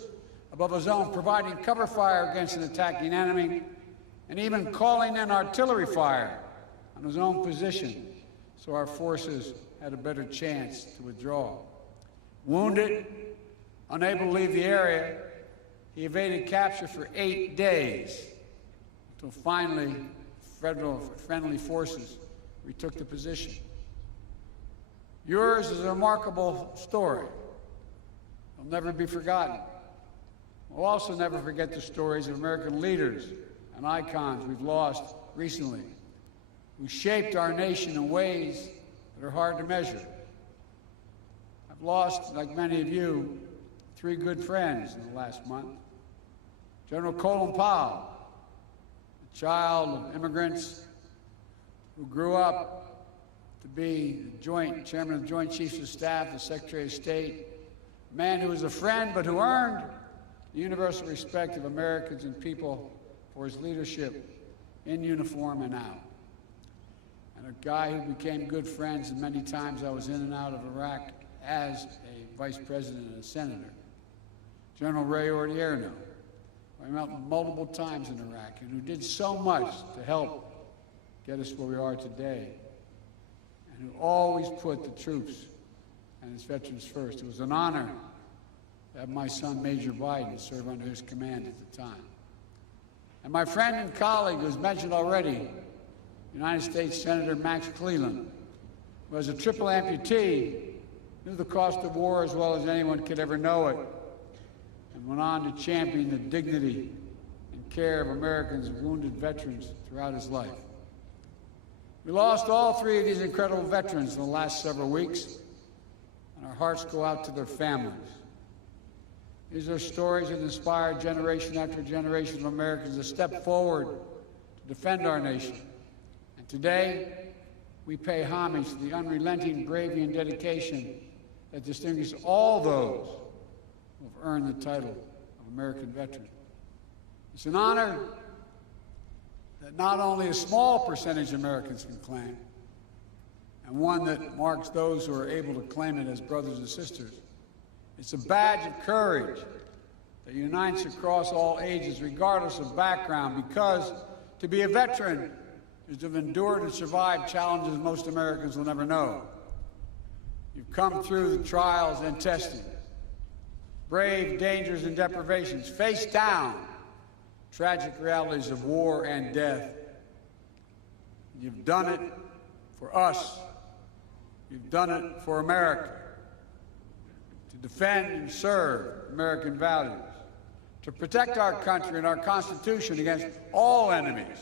above his own, providing cover fire against an attacking enemy, and even calling in artillery fire on his own position so our forces had a better chance to withdraw. Wounded, unable to leave the area, he evaded capture for 8 days until finally friendly forces retook the position. Yours is a remarkable story. It'll never be forgotten. We'll also never forget the stories of American leaders and icons we've lost recently, who shaped our nation in ways that are hard to measure. I've lost, like many of you, 3 good friends in the last month. General Colin Powell, a child of immigrants who grew up to be chairman of the Joint Chiefs of Staff, the Secretary of State, a man who was a friend but who earned the universal respect of Americans and people for his leadership in uniform and out. And a guy who became good friends, and many times I was in and out of Iraq as a vice president and a senator. General Ray Odierno, who I met multiple times in Iraq, and who did so much to help get us where we are today, and who always put the troops and his veterans first. It was an honor to have my son, Major Biden, serve under his command at the time. And my friend and colleague, who was mentioned already, United States Senator Max Cleland, who as a triple amputee knew the cost of war as well as anyone could ever know it, and went on to champion the dignity and care of Americans and wounded veterans throughout his life. We lost all 3 of these incredible veterans in the last several weeks, and our hearts go out to their families. These are stories that inspire generation after generation of Americans to step forward to defend our nation. And today, we pay homage to the unrelenting bravery and dedication that distinguish all those who have earned the title of American veteran. It's an honor that not only a small percentage of Americans can claim, and one that marks those who are able to claim it as brothers and sisters. It's a badge of courage that unites across all ages, regardless of background, because to be a veteran is to have endured and survived challenges most Americans will never know. You've come through the trials and testing, brave dangers and deprivations, faced down tragic realities of war and death. You've done it for us. You've done it for America, to defend and serve American values, to protect our country and our Constitution against all enemies,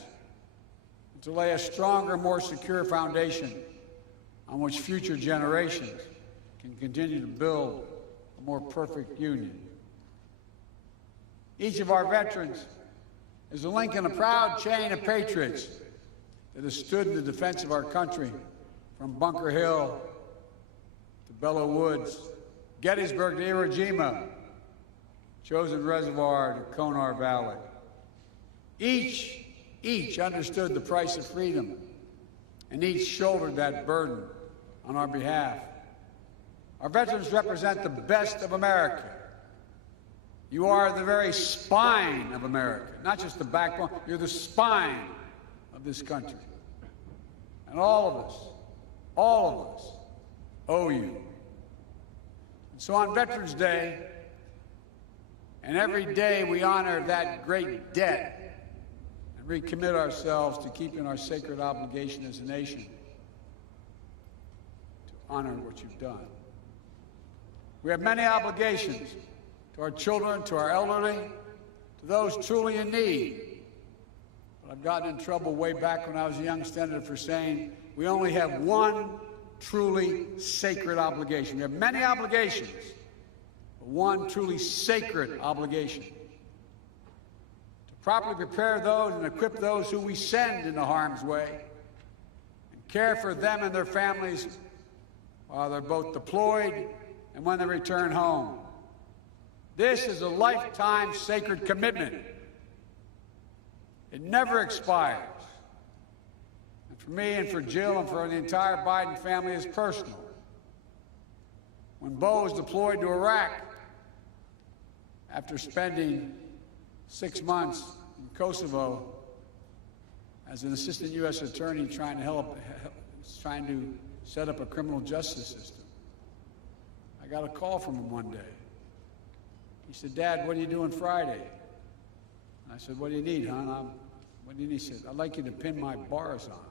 and to lay a stronger, more secure foundation on which future generations can continue to build a more perfect union. Each of our veterans is a link in a proud chain of patriots that has stood in the defense of our country from Bunker Hill to Belleau Woods Gettysburg to Iwo Jima, Chosin Reservoir to Konar Valley. Each understood the price of freedom, and each shouldered that burden on our behalf. Our veterans represent the best of America. You are the very spine of America, not just the backbone, you're the spine of this country. And all of us owe you. And so on Veterans Day, and every day we honor that great debt and recommit ourselves to keeping our sacred obligation as a nation to honor what you've done. We have many obligations to our children, to our elderly, to those truly in need. But I've gotten in trouble way back when I was a young senator for saying we only have one truly sacred obligation. We have many obligations, but one truly sacred obligation. To properly prepare those and equip those who we send into harm's way and care for them and their families while they're both deployed and when they return home. This is a lifetime sacred commitment. It never expires. And for me and for Jill and for the entire Biden family, it's personal. When Bo was deployed to Iraq, after spending 6 months in Kosovo as an assistant U.S. attorney trying to set up a criminal justice system, I got a call from him one day. He said, "Dad, what are you doing Friday?" And I said, "What do you need, hon?" What do you need? He said, "I'd like you to pin my bars on."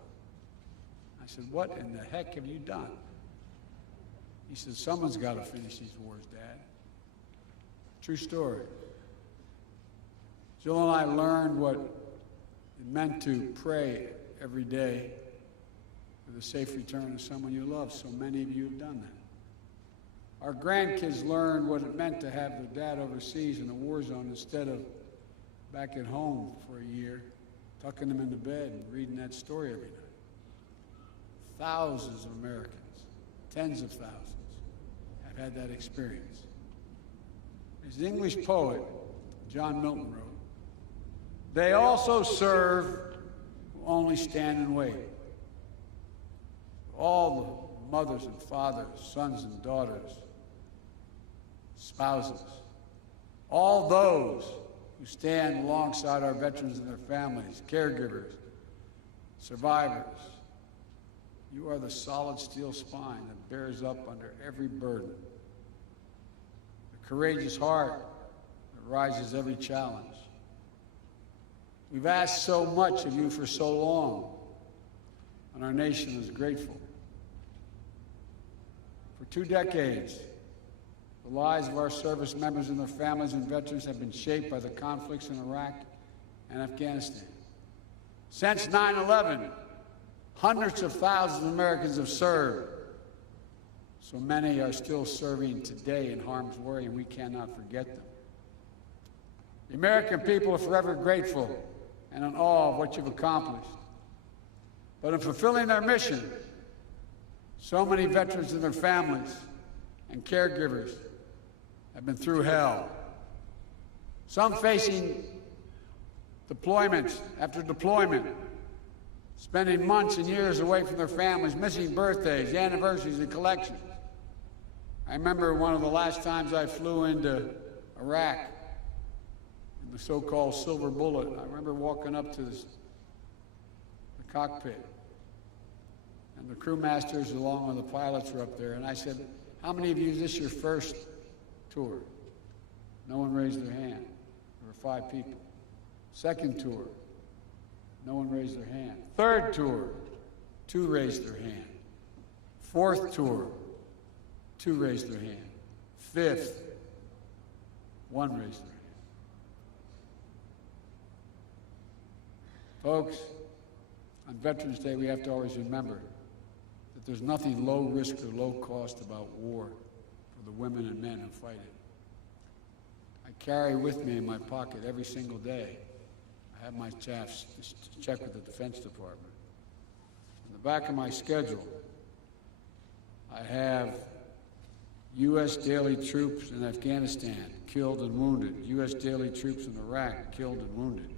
I said, "What in the heck have you done?" He said, "Someone's got to finish these wars, Dad." True story. Jill and I learned what it meant to pray every day for the safe return of someone you love. So many of you have done that. Our grandkids learned what it meant to have their dad overseas in a war zone instead of back at home for a year, tucking them into bed and reading that story every night. Thousands of Americans, tens of thousands, have had that experience. As the English poet John Milton wrote, "They also serve who only stand and wait." All the mothers and fathers, sons and daughters, spouses, all those who stand alongside our veterans and their families, caregivers, survivors, you are the solid steel spine that bears up under every burden, the courageous heart that rises every challenge. We've asked so much of you for so long, and our nation is grateful. For 2 decades, the lives of our service members and their families and veterans have been shaped by the conflicts in Iraq and Afghanistan. Since 9/11, hundreds of thousands of Americans have served. So many are still serving today in harm's way, and we cannot forget them. The American people are forever grateful and in awe of what you've accomplished. But in fulfilling their mission, so many veterans and their families and caregivers have been through hell. Some facing deployments after deployment, spending months and years away from their families, missing birthdays, anniversaries, and collections. I remember one of the last times I flew into Iraq in the so-called Silver Bullet. I remember walking up to the cockpit, and the crewmasters along with the pilots were up there, and I said, "How many of you, is this your first tour?" No one raised their hand. There were 5 people. Second tour, no one raised their hand. Third tour, 2 raised their hand. Fourth tour, 2 raised their hand. Fifth, 1 raised their hand. Folks, on Veterans Day, we have to always remember that there's nothing low risk or low cost about war for the women and men who fight it. I carry with me in my pocket every single day. I have my chaps to check with the Defense Department. On the back of my schedule, I have U.S. daily troops in Afghanistan, killed and wounded. U.S. daily troops in Iraq, killed and wounded.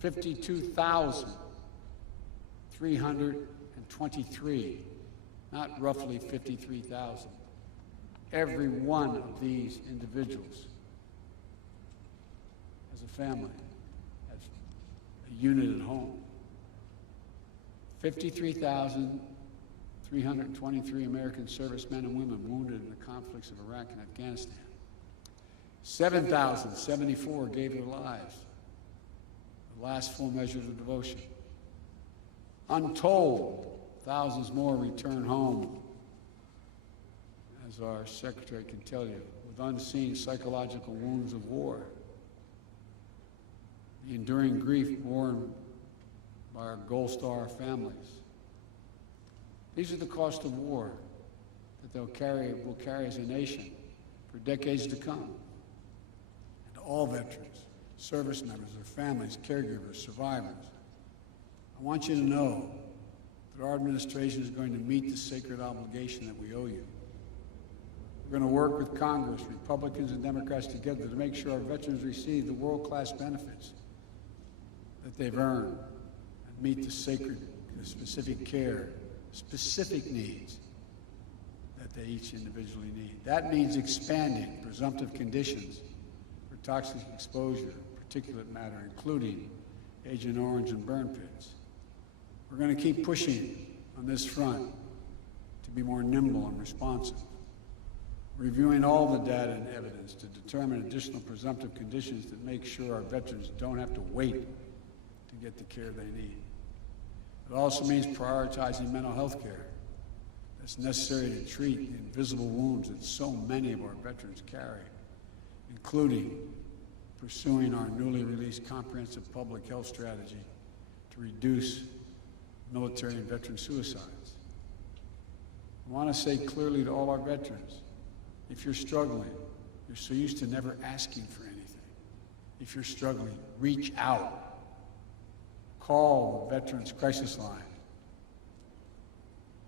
52,323, not roughly 53,000. Every one of these individuals has a family, has a unit at home. 53,323 American servicemen and women wounded in the conflicts of Iraq and Afghanistan. 7,074 gave their lives, the last full measures of devotion. Untold, thousands more return home, as our secretary can tell you, with unseen psychological wounds of war. The enduring grief borne by our Gold Star families. These are the cost of war that we'll carry as a nation for decades to come. And to all veterans, service members, their families, caregivers, survivors, I want you to know that our administration is going to meet the sacred obligation that we owe you. We're going to work with Congress, Republicans and Democrats together to make sure our veterans receive the world-class benefits that they've earned and meet the specific care, specific needs that they each individually need. That means expanding presumptive conditions for toxic exposure, particulate matter, including Agent Orange and burn pits. We're going to keep pushing on this front to be more nimble and responsive, reviewing all the data and evidence to determine additional presumptive conditions that make sure our veterans don't have to wait to get the care they need. It also means prioritizing mental health care that's necessary to treat the invisible wounds that so many of our veterans carry, including pursuing our newly released comprehensive public health strategy to reduce military and veteran suicides. I want to say clearly to all our veterans, if you're struggling, you're so used to never asking for anything. If you're struggling, reach out. Call the Veterans Crisis Line.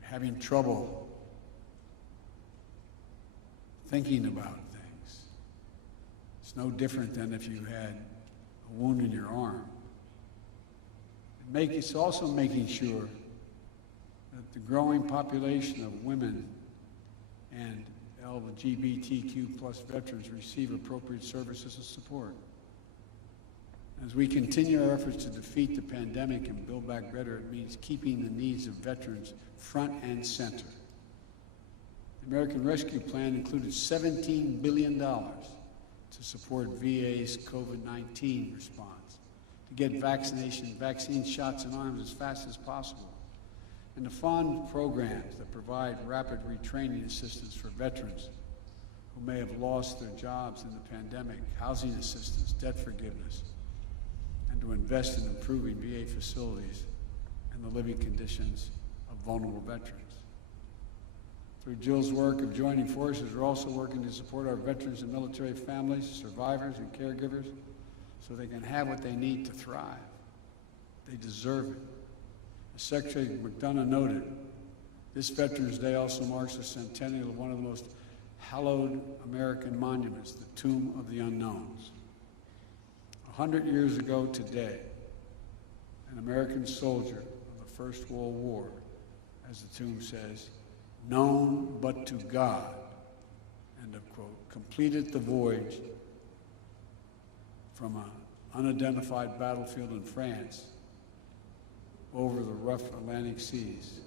Having trouble thinking about things. It's no different than if you had a wound in your arm. It's also making sure that the growing population of women and LGBTQ plus veterans receive appropriate services and support. As we continue our efforts to defeat the pandemic and build back better, it means keeping the needs of veterans front and center. The American Rescue Plan included $17 billion to support VA's COVID-19 response, to get vaccine shots in arms as fast as possible, and to fund programs that provide rapid retraining assistance for veterans who may have lost their jobs in the pandemic, housing assistance, debt forgiveness, and to invest in improving VA facilities and the living conditions of vulnerable veterans. Through Jill's work of joining forces, we're also working to support our veterans and military families, survivors, and caregivers so they can have what they need to thrive. They deserve it. As Secretary McDonough noted, this Veterans Day also marks the centennial of one of the most hallowed American monuments, the Tomb of the Unknowns. 100 years ago today, an American soldier of the First World War, as the tomb says, known but to God, end of quote, completed the voyage from an unidentified battlefield in France over the rough Atlantic seas,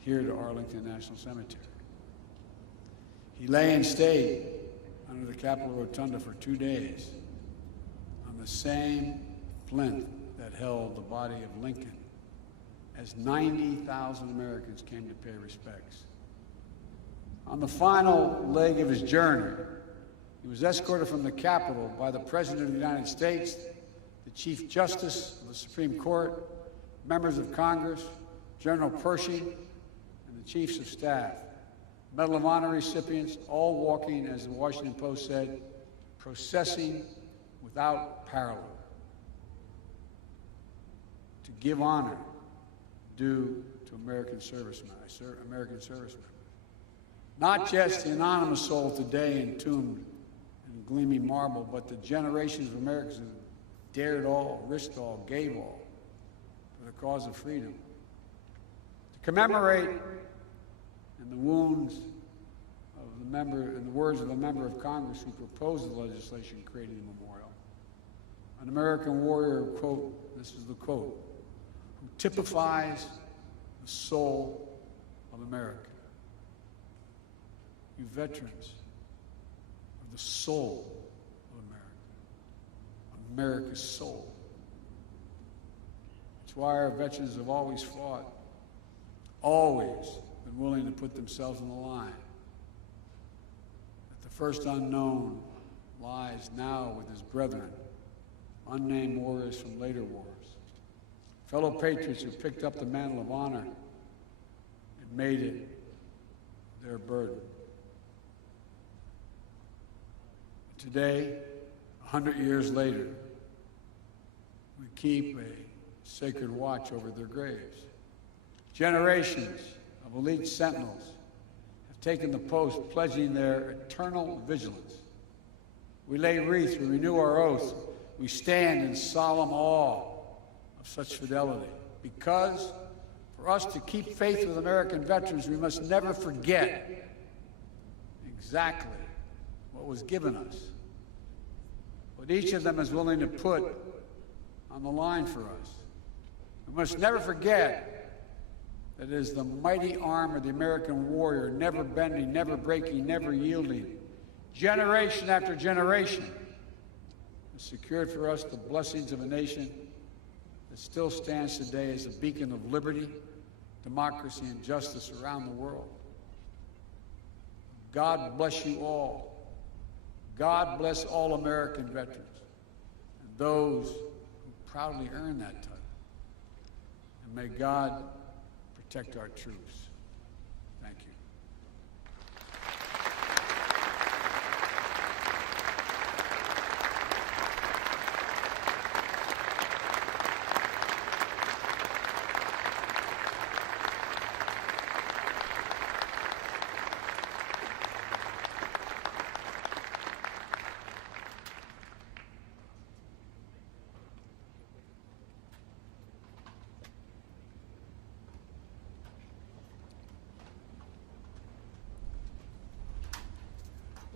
here to Arlington National Cemetery. He lay and stayed under the Capitol Rotunda for 2 days on the same plinth that held the body of Lincoln, as 90,000 Americans came to pay respects. On the final leg of his journey, he was escorted from the Capitol by the President of the United States, the Chief Justice of the Supreme Court, members of Congress, General Pershing, and the Chiefs of Staff. Medal of Honor recipients, all walking, as the Washington Post said, processing without parallel, to give honor due to American servicemen. Not just the anonymous soul today entombed in gleaming marble, but the generations of Americans who dared all, risked all, gave all for the cause of freedom. To commemorate in the wounds of the member, in the words of a member of Congress who proposed the legislation creating the memorial, an American warrior, quote, this is the quote, who typifies the soul of America. You veterans are the soul of America, America's soul. That's why our veterans have always fought, always been willing to put themselves on the line. That the first unknown lies now with his brethren, unnamed warriors from later wars, fellow patriots who picked up the mantle of honor and made it their burden. Today, 100 years later, we keep a sacred watch over their graves. Generations of elite sentinels have taken the post, pledging their eternal vigilance. We lay wreath, we renew our oath, we stand in solemn awe of such fidelity. Because for us to keep faith with American veterans, we must never forget exactly what was given us, what each of them is willing to put on the line for us. We must never forget that it is the mighty arm of the American warrior, never bending, never breaking, never yielding, generation after generation, has secured for us the blessings of a nation that still stands today as a beacon of liberty, democracy, and justice around the world. God bless you all. God bless all American veterans and those who proudly earn that title. And may God protect our troops. Thank you.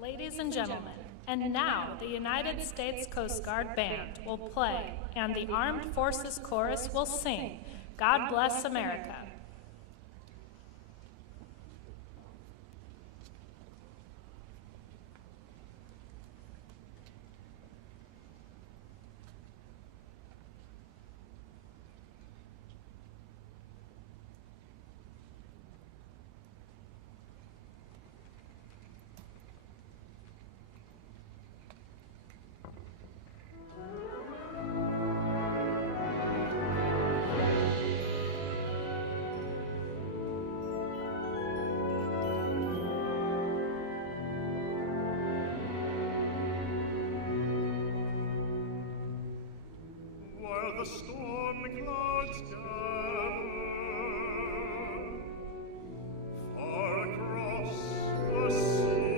Ladies and gentlemen, and now the United States Coast Guard Band will play and the Armed Forces Chorus will sing, God Bless America. The stormy clouds gather far across the sea.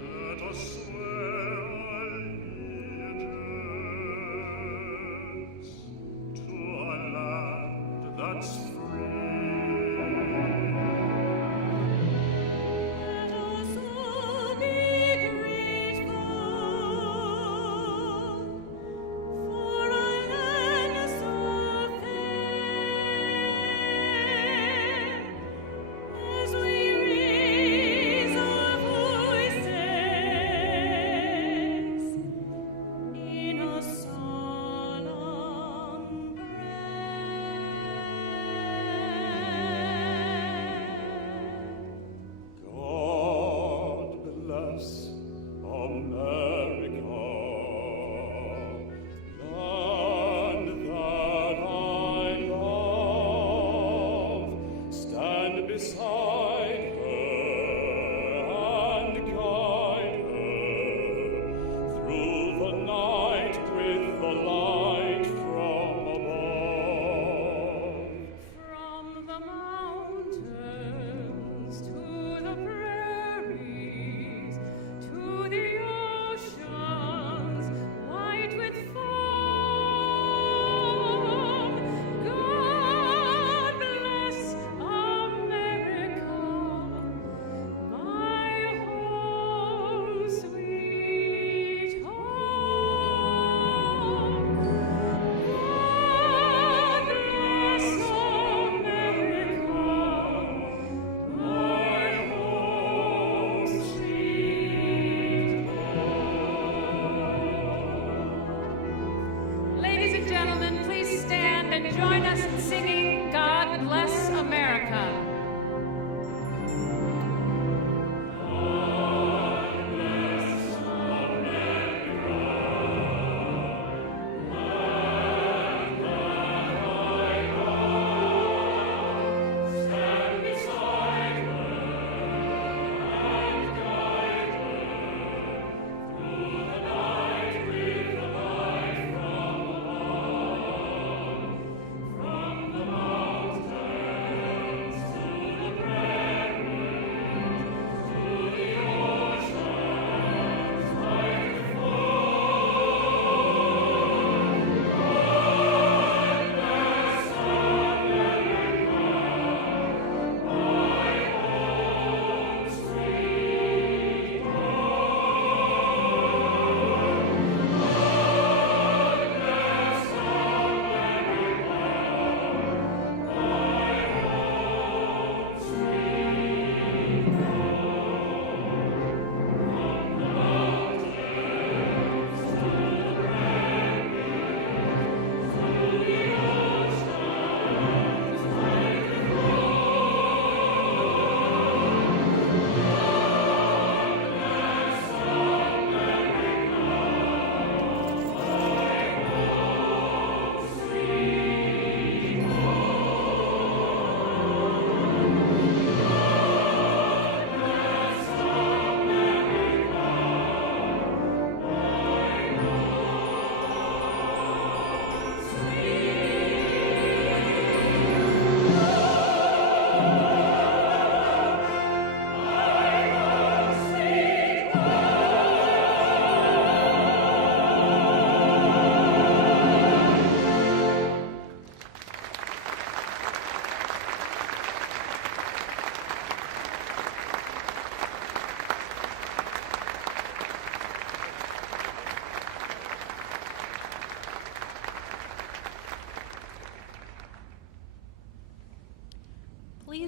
Let us swear allegiance to a land that's free. Let us all be grateful for a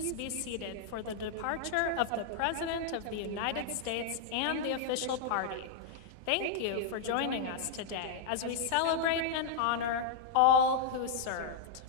please be seated for the departure of the President of the United States and the official party. Thank you for joining us today as we celebrate and honor all who served.